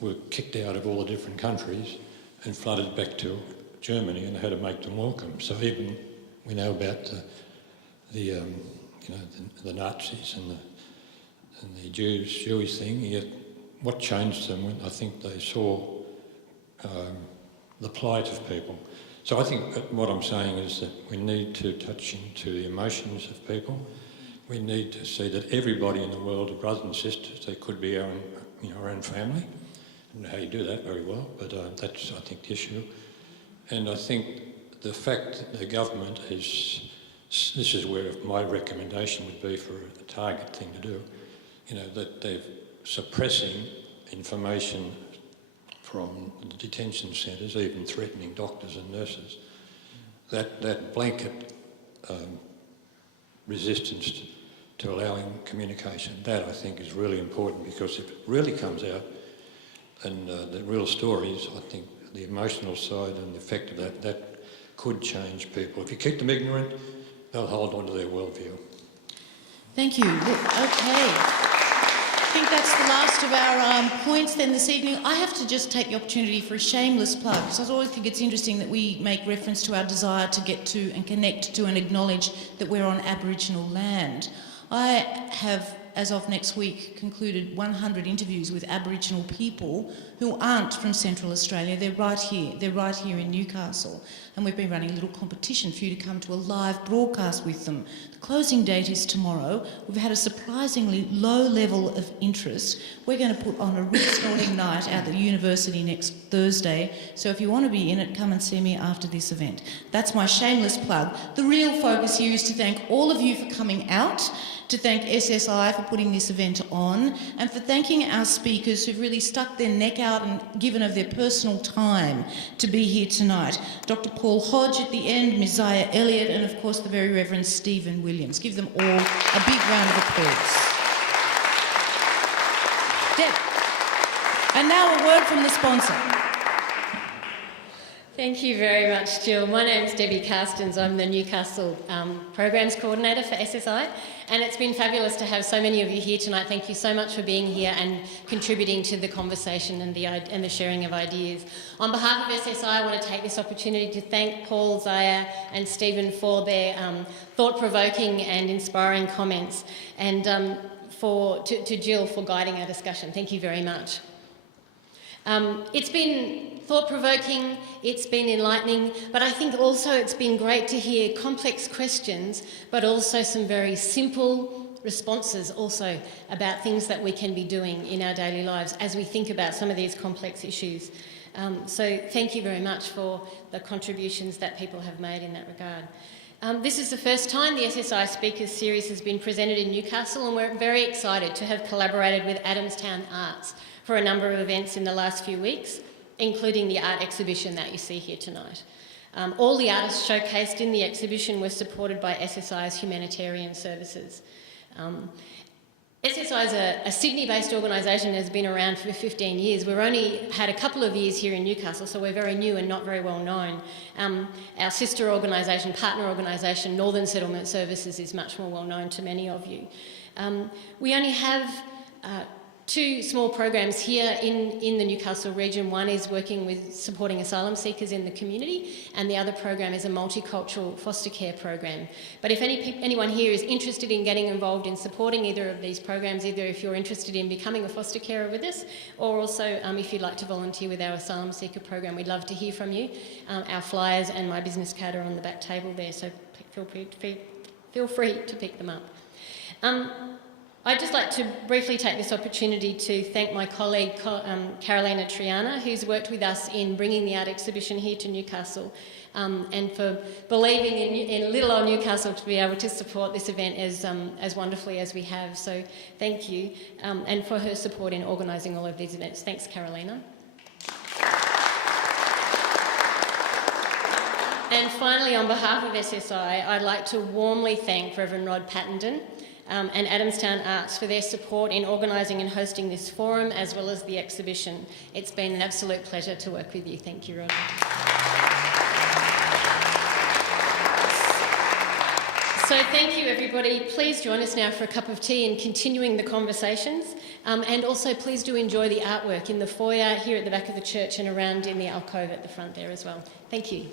were kicked out of all the different countries and flooded back to Germany, and they had to make them welcome. So even we know about the Nazis and the Jewish thing. Yet what changed them? I think they saw the plight of people. So I think that what I'm saying is that we need to touch into the emotions of people. We need to see that everybody in the world are brothers and sisters. They could be our own family. I don't know how you do that very well, but that's, I think, the issue. And I think the fact that the government is, this is where my recommendation would be for a target thing to do, that they're suppressing information from the detention centres, even threatening doctors and nurses. That blanket resistance to allowing communication, that I think is really important, because if it really comes out and the real stories, I think the emotional side and the effect of that could change people. If you keep them ignorant, they'll hold on to their worldview. Thank you. Okay. I think that's the last of our points then this evening. I have to just take the opportunity for a shameless plug, because I always think it's interesting that we make reference to our desire to get to and connect to and acknowledge that we're on Aboriginal land. I have, as of next week, concluded 100 interviews with Aboriginal people who aren't from Central Australia. They're right here. They're right here in Newcastle. And we've been running a little competition for you to come to a live broadcast with them. The closing date is tomorrow. We've had a surprisingly low level of interest. We're going to put on a rip-snorting night out at the university next Thursday. So if you want to be in it, come and see me after this event. That's my shameless plug. The real focus here is to thank all of you for coming out, to thank SSI for putting this event on, and for thanking our speakers who've really stuck their neck out and given of their personal time to be here tonight. Dr. Paul Hodge at the end, Ms. Zaya Elliott, and of course the very Reverend Stephen Williams. Give them all a big round of applause. Deb. And now a word from the sponsor. Thank you very much, Jill. My name's Debbie Carstens. I'm the Newcastle Programs Coordinator for SSI, and it's been fabulous to have so many of you here tonight. Thank you so much for being here and contributing to the conversation and the sharing of ideas. On behalf of SSI, I want to take this opportunity to thank Paul, Zaya and Stephen for their thought-provoking and inspiring comments, and to Jill for guiding our discussion. Thank you very much. It's been thought-provoking, it's been enlightening, but I think also it's been great to hear complex questions, but also some very simple responses also about things that we can be doing in our daily lives as we think about some of these complex issues. So thank you very much for the contributions that people have made in that regard. This is the first time the SSI Speakers Series has been presented in Newcastle, and we're very excited to have collaborated with Adamstown Arts for a number of events in the last few weeks, including the art exhibition that you see here tonight. All the artists showcased in the exhibition were supported by SSI's humanitarian services. SSI is a Sydney-based organisation and has been around for 15 years. We've only had a couple of years here in Newcastle, so we're very new and not very well known. Our sister organisation, partner organisation, Northern Settlement Services, is much more well known to many of you. We only have two small programs here in the Newcastle region. One is working with supporting asylum seekers in the community, and the other program is a multicultural foster care program. But if anyone here is interested in getting involved in supporting either of these programs, either if you're interested in becoming a foster carer with us, or also if you'd like to volunteer with our asylum seeker program, we'd love to hear from you. Our flyers and my business card are on the back table there, so feel free to pick them up. I'd just like to briefly take this opportunity to thank my colleague Carolina Triana, who's worked with us in bringing the art exhibition here to Newcastle, and for believing in little old Newcastle to be able to support this event as wonderfully as we have. So thank you, and for her support in organising all of these events. Thanks, Carolina. And finally, on behalf of SSI, I'd like to warmly thank Reverend Rod Pattenden and Adamstown Arts for their support in organising and hosting this forum, as well as the exhibition. It's been an absolute pleasure to work with you. Thank you, Rod. So thank you, everybody. Please join us now for a cup of tea and continuing the conversations. And also please do enjoy the artwork in the foyer, here at the back of the church, and around in the alcove at the front there as well. Thank you.